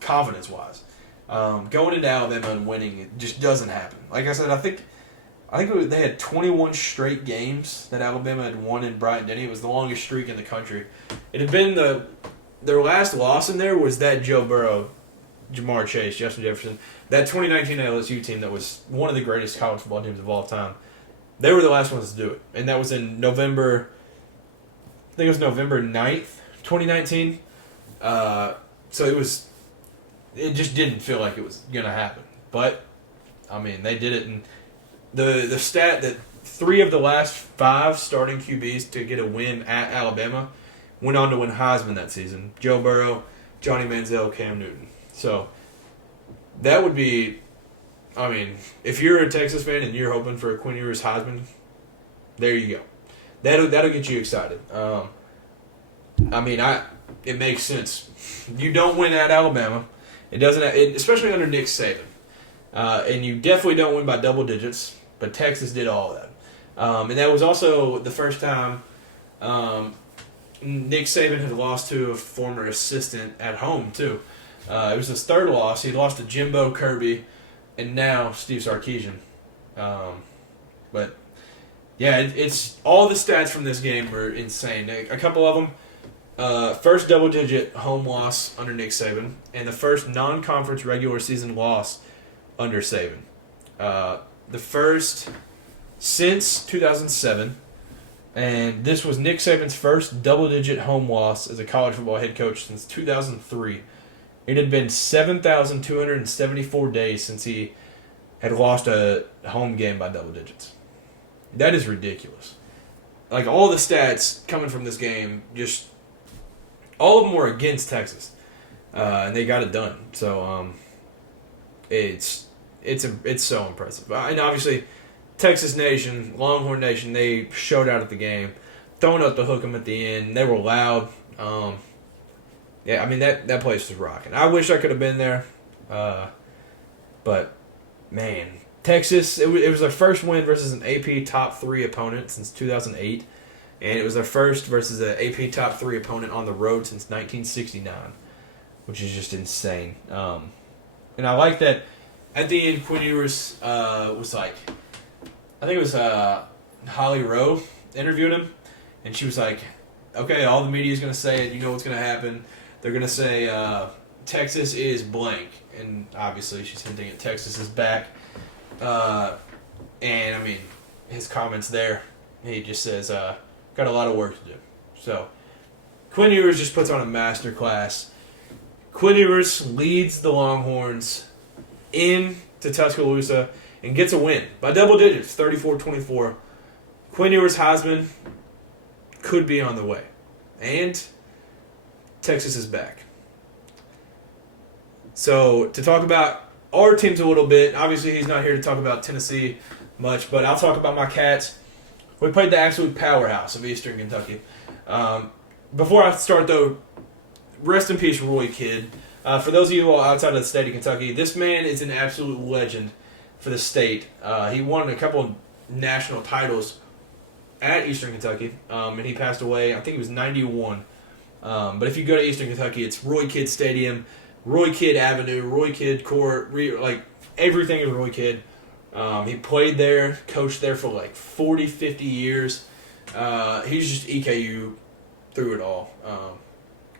confidence-wise. Going into Alabama and winning, it just doesn't happen. Like I said, I think they had 21 straight games that Alabama had won in Bryant-Denny. It was the longest streak in the country. It had been their last loss in there was that Joe Burrow Jamar Chase, Justin Jefferson. That 2019 LSU team that was one of the greatest college football teams of all time, they were the last ones to do it. And that was in November, I think it was November 9th, 2019. So it just didn't feel like it was going to happen. But, I mean, they did it. And the stat that 3 of the last 5 starting QBs to get a win at Alabama went on to win Heisman that season. Joe Burrow, Johnny Manziel, Cam Newton. So that would be, I mean, if you're a Texas fan and you're hoping for a Quinn Ewers Heisman, there you go. That'll get you excited. I mean, it makes sense. You don't win at Alabama. It doesn't, especially under Nick Saban. And you definitely don't win by double digits, but Texas did all of that. And that was also the first time Nick Saban had lost to a former assistant at home, too. It was his 3rd loss. He lost to Jimbo Kirby and now Steve Sarkisian. But, yeah, it's all the stats from this game were insane. A couple of them, first double-digit home loss under Nick Saban, and the first non-conference regular season loss under Saban. The first since 2007, and this was Nick Saban's first double-digit home loss as a college football head coach since 2003. It had been 7,274 days since he had lost a home game by double digits. That is ridiculous. Like, all the stats coming from this game, just all of them were against Texas, and they got it done. So it's so impressive. And obviously, Texas Nation, Longhorn Nation, they showed out at the game, throwing up the hook'em at the end. They were loud. Yeah, I mean, that place was rocking. I wish I could have been there, but man, Texas. It was their first win versus an AP top 3 opponent since 2008, and it was their first versus an AP top 3 opponent on the road since 1969, which is just insane. And I like that at the end, Quinn Ewers was like, I think it was Holly Rowe interviewed him, and she was like, okay, all the media is going to say it. You know what's going to happen. They're going to say Texas is blank. And obviously she's hinting at Texas is back. And, I mean, his comments there, he just says, got a lot of work to do. So, Quinn Ewers just puts on a masterclass. Quinn Ewers leads the Longhorns into Tuscaloosa and gets a win by double digits, 34-24. Quinn Ewers Heisman could be on the way. And Texas is back. So, to talk about our teams a little bit, obviously he's not here to talk about Tennessee much, but I'll talk about my Cats. We played the absolute powerhouse of Eastern Kentucky. Before I start, though, rest in peace, Roy Kidd. For those of you all outside of the state of Kentucky, this man is an absolute legend for the state. He won a couple of national titles at Eastern Kentucky, and he passed away, I think he was 91. But if you go to Eastern Kentucky, it's Roy Kidd Stadium, Roy Kidd Avenue, Roy Kidd Court, like everything is Roy Kidd. He played there, coached there for like 40, 50 years. He's just EKU through it all.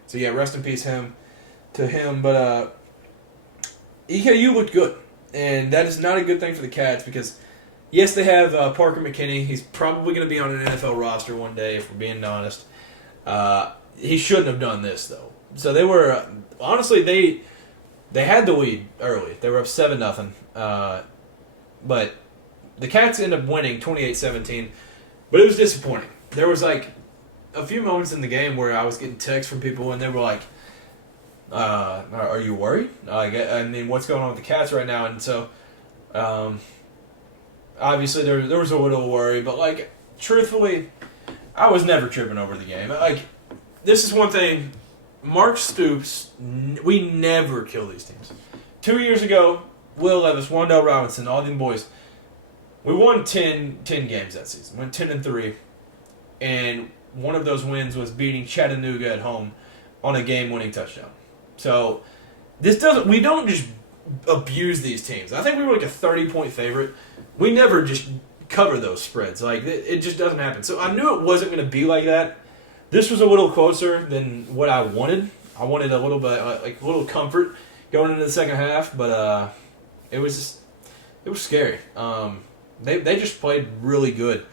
So yeah, rest in peace to him. But EKU looked good, and that is not a good thing for the Cats because, yes, they have Parker McKinney. He's probably going to be on an NFL roster one day, if we're being honest. He shouldn't have done this, though. So they were, honestly, they had the lead early. They were up 7-0. But the Cats ended up winning 28-17. But it was disappointing. There was, like, a few moments in the game where I was getting texts from people, and they were like, are you worried? I mean, what's going on with the Cats right now? And so, obviously, there was a little worry. But, like, truthfully, I was never tripping over the game. Like, this is one thing. Mark Stoops, we never kill these teams. 2 years ago, Will Levis, Wandell Robinson, all them boys, we won 10 games that season. Went 10-3. And one of those wins was beating Chattanooga at home on a game-winning touchdown. So, we don't just abuse these teams. I think we were like a 30-point favorite. We never just cover those spreads. Like, it just doesn't happen. So I knew it wasn't going to be like that. This was a little closer than what I wanted. I wanted a little bit, like a little comfort going into the second half, but it was scary. They just played really good.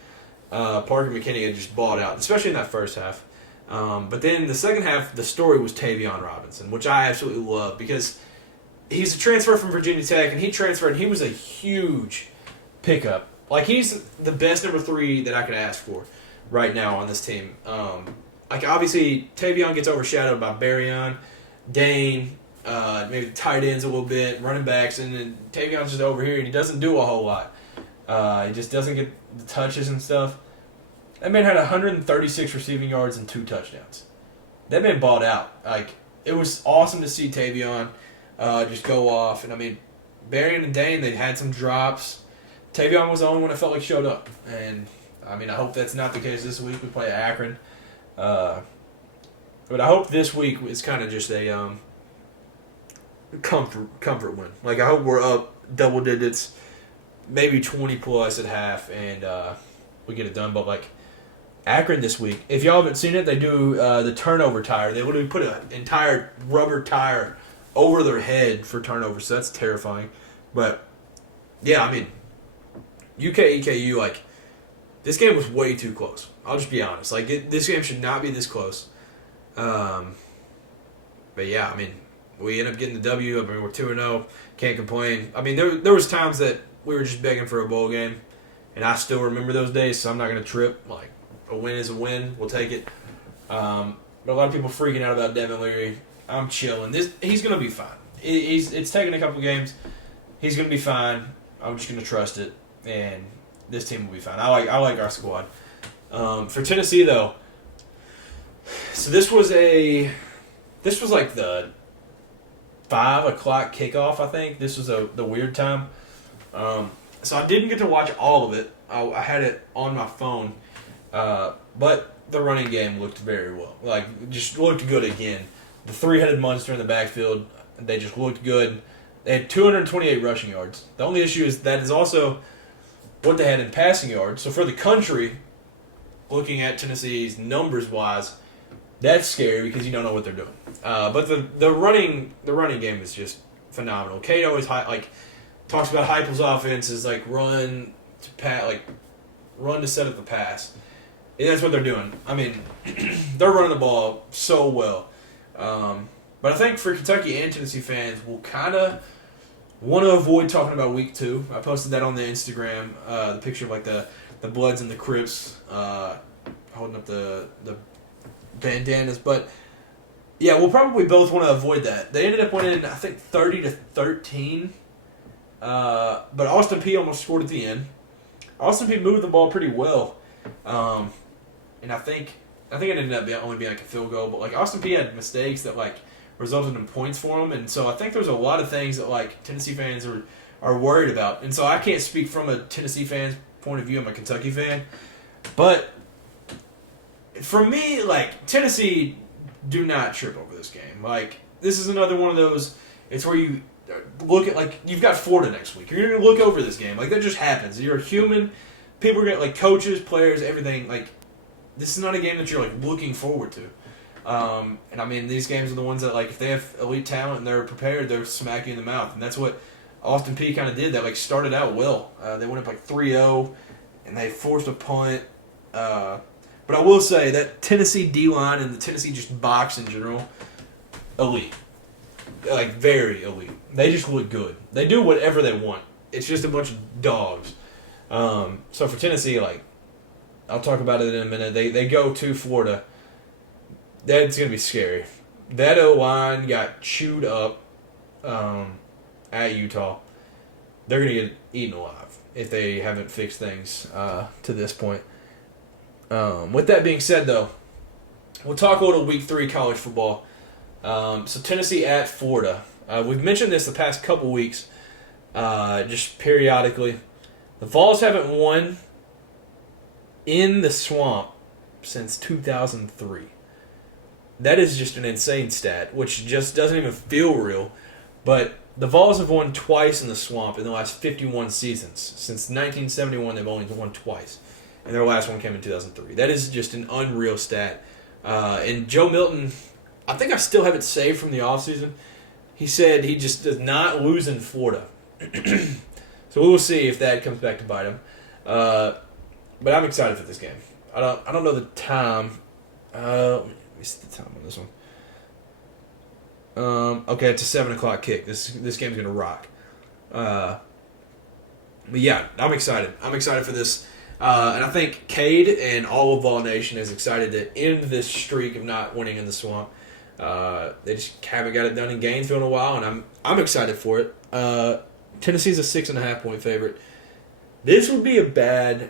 Parker McKinney had just balled out, especially in that first half. But then the second half, the story was Tavion Robinson, which I absolutely love because he's a transfer from Virginia Tech, and he transferred, and he was a huge pickup. Like, he's the best number 3 that I could ask for right now on this team. Obviously, Tavion gets overshadowed by Barryon, Dane, maybe the tight ends a little bit, running backs, and then Tavion's just over here, and he doesn't do a whole lot. He just doesn't get the touches and stuff. That man had 136 receiving yards and 2 touchdowns. That man balled out. Like, it was awesome to see Tavion just go off. And, I mean, Barryon and Dane, they had some drops. Tavion was the only one that felt like showed up. And, I mean, I hope that's not the case this week. We play Akron. But I hope this week is kind of just a comfort win. Like, I hope we're up double digits, maybe 20-plus at half, and we get it done. But, like, Akron this week, if y'all haven't seen it, they do the turnover tire. They literally put an entire rubber tire over their head for turnovers, so that's terrifying. But, yeah, I mean, UK-EKU, like, this game was way too close. I'll just be honest. Like, this game should not be this close. But, yeah, I mean, we end up getting the W. I mean, we're 2-0. Can't complain. I mean, there was times that we were just begging for a bowl game, and I still remember those days, so I'm not going to trip. Like, a win is a win. We'll take it. But a lot of people freaking out about Devin Leary. I'm chilling. He's going to be fine. It's taken a couple games. He's going to be fine. I'm just going to trust it, and this team will be fine. I like our squad. For Tennessee, though, so this was like the 5 o'clock kickoff, I think. This was the weird time. So I didn't get to watch all of it. I had it on my phone. But the running game looked very well. Like, just looked good again. The 3-headed monster in the backfield, they just looked good. They had 228 rushing yards. The only issue is that is also what they had in passing yards. So for the country, looking at Tennessee's numbers-wise, that's scary because you don't know what they're doing. But the running game is just phenomenal. Kate always talks about Heupel's offense is like run to set up the pass. And that's what they're doing. I mean, they're running the ball so well. But I think for Kentucky and Tennessee fans, we'll kind of want to avoid talking about week 2. I posted that on the Instagram, the picture of like the Bloods and the Crips holding up the bandanas. But yeah, we'll probably both want to avoid that. They ended up winning, I think, 30-13. But Austin Peay almost scored at the end. Austin Peay moved the ball pretty well. And I think it ended up only being like a field goal, but like Austin Peay had mistakes that like resulted in points for him, and so I think there's a lot of things that like Tennessee fans are worried about. And so I can't speak from a Tennessee fan's point of view. I'm a Kentucky fan, but for me, like Tennessee, do not trip over this game. Like this is another one of those. It's where you look at like you've got Florida next week. You're gonna look over this game. Like that just happens. You're a human. People are gonna like coaches, players, everything. Like this is not a game that you're like looking forward to. And I mean these games are the ones that like if they have elite talent and they're prepared, they're smacking in the mouth. And that's what Austin Peay kind of did. That like started out well. They went up like 3-0, and they forced a punt. But I will say that Tennessee D-line and the Tennessee just box in general, elite. Like, very elite. They just look good. They do whatever they want. It's just a bunch of dogs. So for Tennessee, like, I'll talk about it in a minute. They go to Florida. That's going to be scary. That O-line got chewed up at Utah. They're going to get eaten alive if they haven't fixed things to this point. With that being said, though, we'll talk a little Week 3 college football. So Tennessee at Florida. We've mentioned this the past couple weeks, just periodically. The Vols haven't won in the Swamp since 2003. That is just an insane stat, which just doesn't even feel real. But the Vols have won twice in the Swamp in the last 51 seasons. Since 1971, they've only won twice. And their last one came in 2003. That is just an unreal stat. And Joe Milton, I think I still have it saved from the offseason. He said he just does not lose in Florida. So we'll see if that comes back to bite him. But I'm excited for this game. I don't know the time. Let me see the time on this one. Okay, it's a 7:00 kick. This game's gonna rock. But yeah, I'm excited. I'm excited for this. And I think Cade and all of Vol Nation is excited to end this streak of not winning in the Swamp. They just haven't got it done in Gainesville in a while, and I'm excited for it. Tennessee's a 6.5-point favorite. This would be a bad.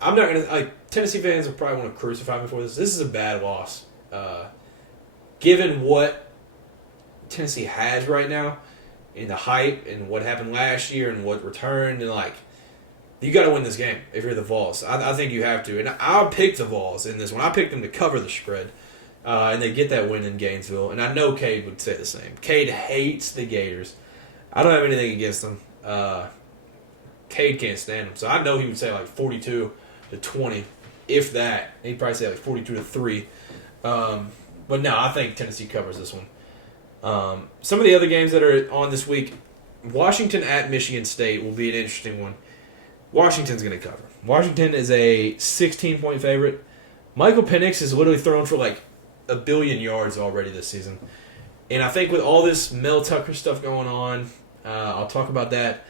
I'm not gonna Tennessee fans will probably want to crucify me for this. This is a bad loss, given what Tennessee has right now, in the hype and what happened last year and what returned, and you got to win this game if you're the Vols. I think you have to, and I'll pick the Vols in this one. I picked them to cover the spread, and they get that win in Gainesville. And I know Cade would say the same. Cade hates the Gators. I don't have anything against them. Cade can't stand them, so I know he would say 42-20, if that. He'd probably say 42-3. But no, I think Tennessee covers this one. Some of the other games that are on this week, Washington at Michigan State will be an interesting one. Washington's going to cover. Washington is a 16-point favorite. Michael Penix has literally thrown for 1 billion yards already this season. And I think with all this Mel Tucker stuff going on, I'll talk about that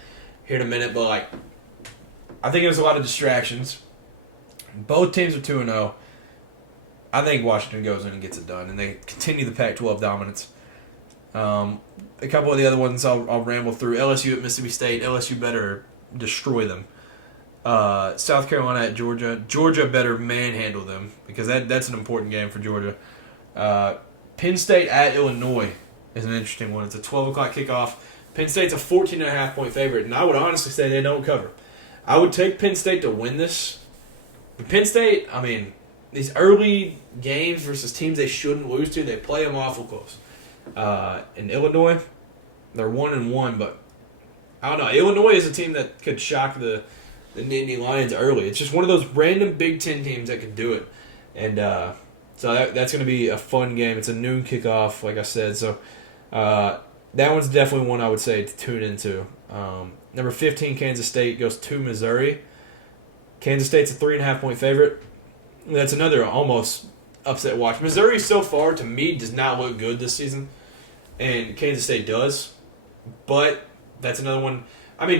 here in a minute, but I think there's a lot of distractions. Both teams are 2-0. I think Washington goes in and gets it done, and they continue the Pac-12 dominance. A couple of the other ones I'll ramble through. LSU at Mississippi State. LSU better destroy them. South Carolina at Georgia. Georgia better manhandle them because that's an important game for Georgia. Penn State at Illinois is an interesting one. It's a 12:00 kickoff. Penn State's a 14.5-point favorite, and I would honestly say they don't cover. I would take Penn State to win this. But Penn State, these early games versus teams they shouldn't lose to, they play them awful close. In Illinois, they're 1-1, but I don't know. Illinois is a team that could shock the Nittany Lions early. It's just one of those random Big Ten teams that can do it, and so that's going to be a fun game. It's a noon kickoff, like I said. So that one's definitely one I would say to tune into. Number 15, Kansas State goes to Missouri. Kansas State's a 3.5-point favorite. That's another almost upset watch. Missouri so far, to me, does not look good this season, and Kansas State does. But that's another one.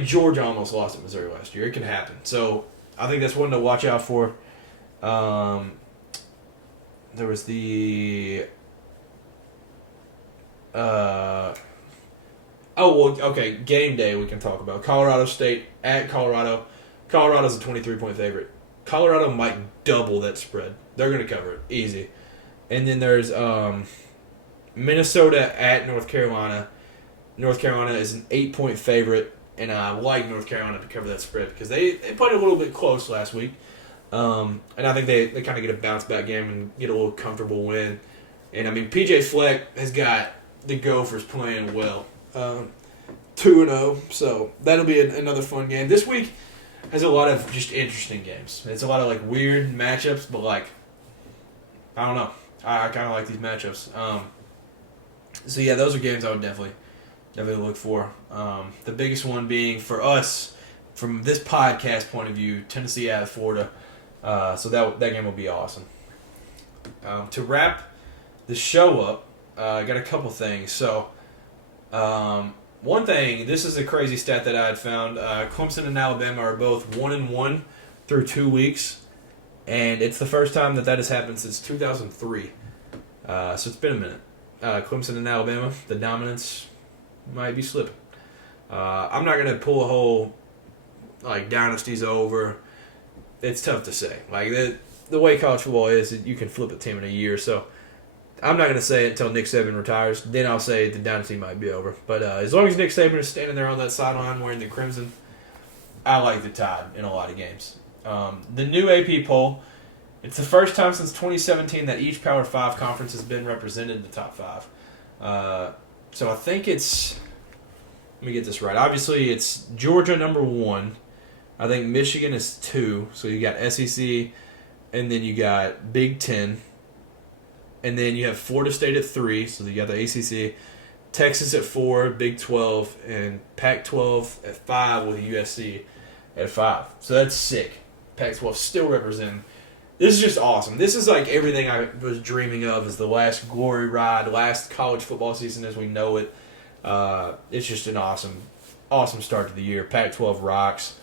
Georgia almost lost at Missouri last year. It can happen. So I think that's one to watch out for. There was the... game day we can talk about. Colorado State at Colorado. Colorado's a 23-point favorite. Colorado might double that spread. They're going to cover it. Easy. And then there's Minnesota at North Carolina. North Carolina is an 8-point favorite, and I like North Carolina to cover that spread because they played a little bit close last week. And I think they kind of get a bounce-back game and get a little comfortable win. And, P.J. Fleck has got the Gophers playing well. 2-0, so that'll be another fun game. This week has a lot of just interesting games. It's a lot of, weird matchups, but, I don't know. I kind of like these matchups. So, yeah, those are games I would definitely look for. The biggest one being, for us, from this podcast point of view, Tennessee at Florida. So that game will be awesome. To wrap the show up, I got a couple things. So, one thing, this is a crazy stat that I had found. Clemson and Alabama are both 1-1 through 2 weeks, and it's the first time that has happened since 2003. So it's been a minute. Clemson and Alabama, the dominance might be slipping. I'm not gonna pull a whole dynasty's over. It's tough to say. The way college football is, you can flip a team in a year. So I'm not going to say it until Nick Saban retires. Then I'll say the dynasty might be over. But as long as Nick Saban is standing there on that sideline wearing the crimson, I like the Tide in a lot of games. The new AP poll, it's the first time since 2017 that each Power 5 conference has been represented in the top 5. So I think it's... Let me get this right. Obviously, it's Georgia number 1. I think Michigan is 2. So you got SEC, and then you got Big Ten. And then you have Florida State at 3, so you got the ACC. Texas at 4, Big 12, and Pac-12 at 5 with USC at 5. So that's sick. Pac-12 still representing. This is just awesome. This is like everything I was dreaming of as the last glory ride, last college football season as we know it. It's just an awesome start to the year. Pac-12 rocks.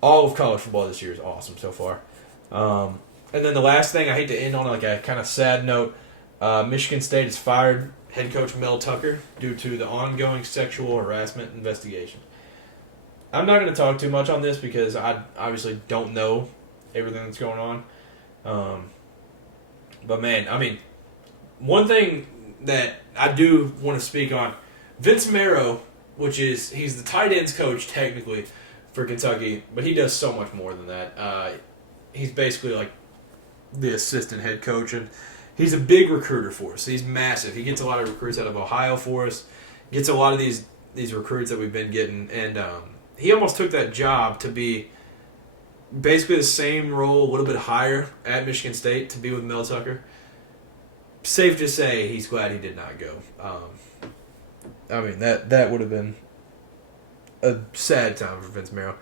All of college football this year is awesome so far. And then the last thing, I hate to end on like a kind of sad note. Michigan State has fired head coach Mel Tucker due to the ongoing sexual harassment investigation. I'm not going to talk too much on this because I obviously don't know everything that's going on. But man, I mean, one thing that I do want to speak on, Vince Marrow, he's the tight ends coach technically for Kentucky, but he does so much more than that. He's basically like the assistant head coach, and he's a big recruiter for us. He's massive. He gets a lot of recruits out of Ohio for us. Gets a lot of these recruits that we've been getting, and he almost took that job to be basically the same role, a little bit higher at Michigan State to be with Mel Tucker. Safe to say, he's glad he did not go. I mean, that would have been a sad time for Vince Marrow.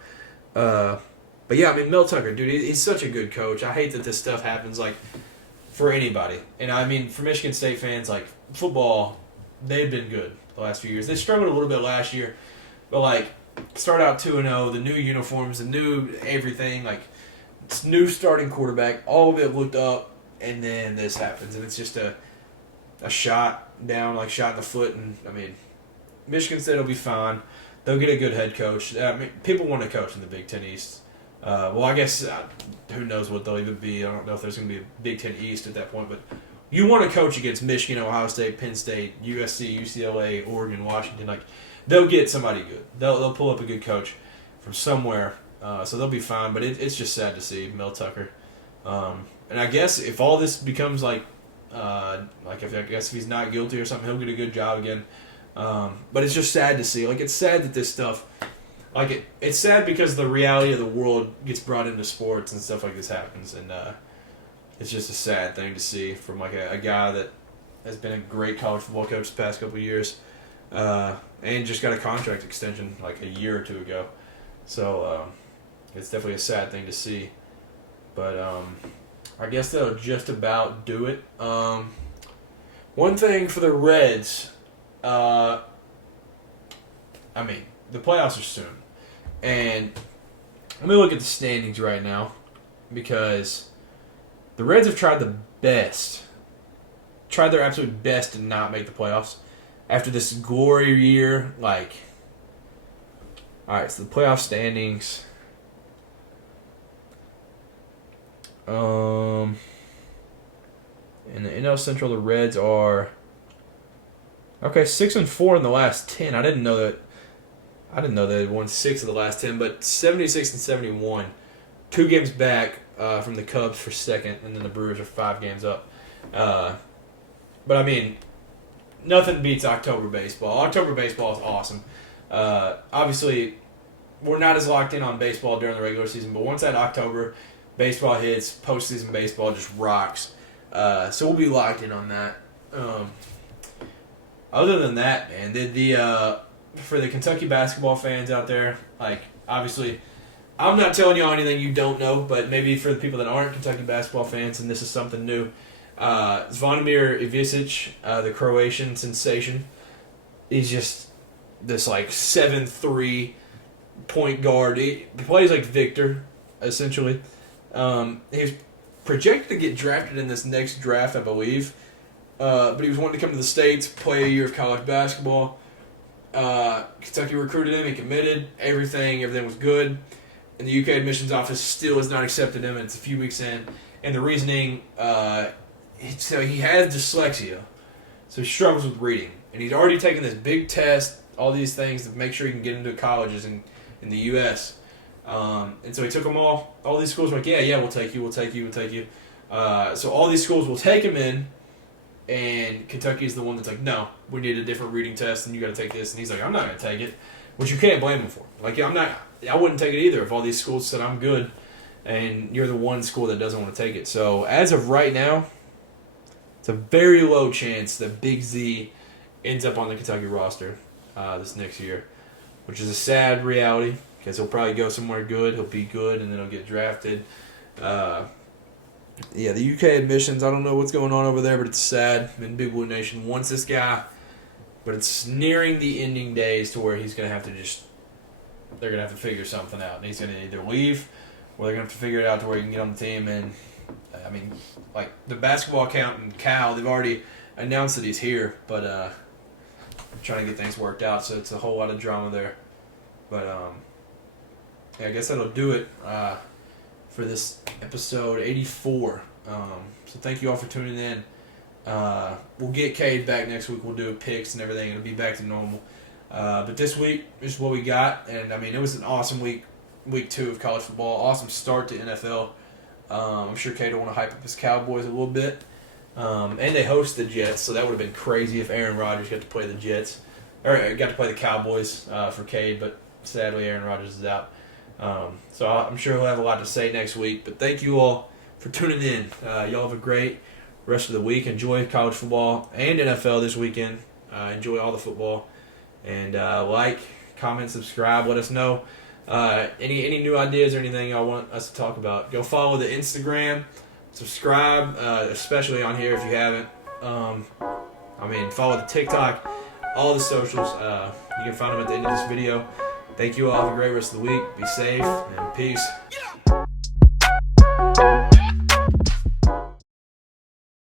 But yeah, I mean, Mel Tucker, dude, he's such a good coach. I hate that this stuff happens, like, for anybody. And I mean, for Michigan State fans, like, football, they've been good the last few years. They struggled a little bit last year, but, like, start out 2-0, the new uniforms, the new everything, like, it's new starting quarterback, all of it looked up, and then this happens. And it's just a shot down, like, shot in the foot. And, I mean, Michigan State will be fine. They'll get a good head coach. I mean, people want to coach in the Big Ten East. Well, I guess who knows what they'll even be. I don't know if there's going to be a Big Ten East at that point. But you want to coach against Michigan, Ohio State, Penn State, USC, UCLA, Oregon, Washington. Like, they'll get somebody good. They'll pull up a good coach from somewhere. So they'll be fine. But it's just sad to see Mel Tucker. And I guess if all this becomes like if he's not guilty or something, he'll get a good job again. But it's just sad to see. Like, it's sad that this stuff, like, it's sad because the reality of the world gets brought into sports and stuff like this happens, and it's just a sad thing to see from like a guy that has been a great college football coach the past couple of years, and just got a contract extension like a year or two ago. So it's definitely a sad thing to see. But I guess that'll just about do it. One thing for the Reds. I mean, the playoffs are soon. And let me look at the standings right now, because the Reds have tried their absolute best to not make the playoffs after this glory year. Like, alright, so the playoff standings. In the NL Central, the Reds are 6-4 in the last 10. I didn't know that they had won 6 of the last 10, but 76-71, 2 games back from the Cubs for second, and then the Brewers are 5 games up. But I mean, nothing beats October baseball. October baseball is awesome. Obviously, we're not as locked in on baseball during the regular season, but once that October baseball hits, postseason baseball just rocks. So we'll be locked in on that. Other than that, man, for the Kentucky basketball fans out there, like, obviously, I'm not telling y'all anything you don't know, but maybe for the people that aren't Kentucky basketball fans, and this is something new, Zvonimir Ivicic, the Croatian sensation, he's just this, like, 7'3" point guard. He plays like Victor, essentially. He's projected to get drafted in this next draft, I believe. But he was wanting to come to the States, play a year of college basketball. Kentucky recruited him. He committed. Everything was good. And the UK admissions office still has not accepted him, and it's a few weeks in. And the reasoning, so he has dyslexia. So he struggles with reading. And he's already taken this big test, all these things to make sure he can get into colleges in the U.S. And so he took them all. All these schools were like, yeah, we'll take you. So all these schools will take him in. And Kentucky is the one that's like, no, we need a different reading test, and you got to take this. And he's like, I'm not going to take it, which you can't blame him for. Like, I wouldn't take it either if all these schools said I'm good, and you're the one school that doesn't want to take it. So as of right now, it's a very low chance that Big Z ends up on the Kentucky roster this next year, which is a sad reality because he'll probably go somewhere good. He'll be good, and then he'll get drafted. Yeah, the UK admissions, I don't know what's going on over there, but it's sad. I mean, Big Blue Nation wants this guy, but it's nearing the ending days to where he's going to have to they're going to have to figure something out. And he's going to either leave or they're going to have to figure it out to where he can get on the team. And, I mean, like, the basketball account in Cal, they've already announced that he's here, but trying to get things worked out, so it's a whole lot of drama there. But, yeah, I guess that'll do it for this episode 84. So thank you all for tuning in. We'll get Cade back next week. We'll do picks and everything. It'll be back to normal. But this week is what we got. And, I mean, it was an awesome week 2 of college football. Awesome start to NFL. I'm sure Cade will want to hype up his Cowboys a little bit. And they host the Jets, so that would have been crazy if Aaron Rodgers got to play the Jets. Or got to play the Cowboys for Cade, but sadly Aaron Rodgers is out. So I'm sure he'll have a lot to say next week. But thank you all for tuning in. Y'all have a great rest of the week. Enjoy college football and NFL this weekend. Enjoy all the football. And like, comment, subscribe. Let us know any new ideas or anything y'all want us to talk about. Go follow the Instagram. Subscribe, especially on here if you haven't. Follow the TikTok, all the socials. You can find them at the end of this video. Thank you all. Have a great rest of the week. Be safe and peace.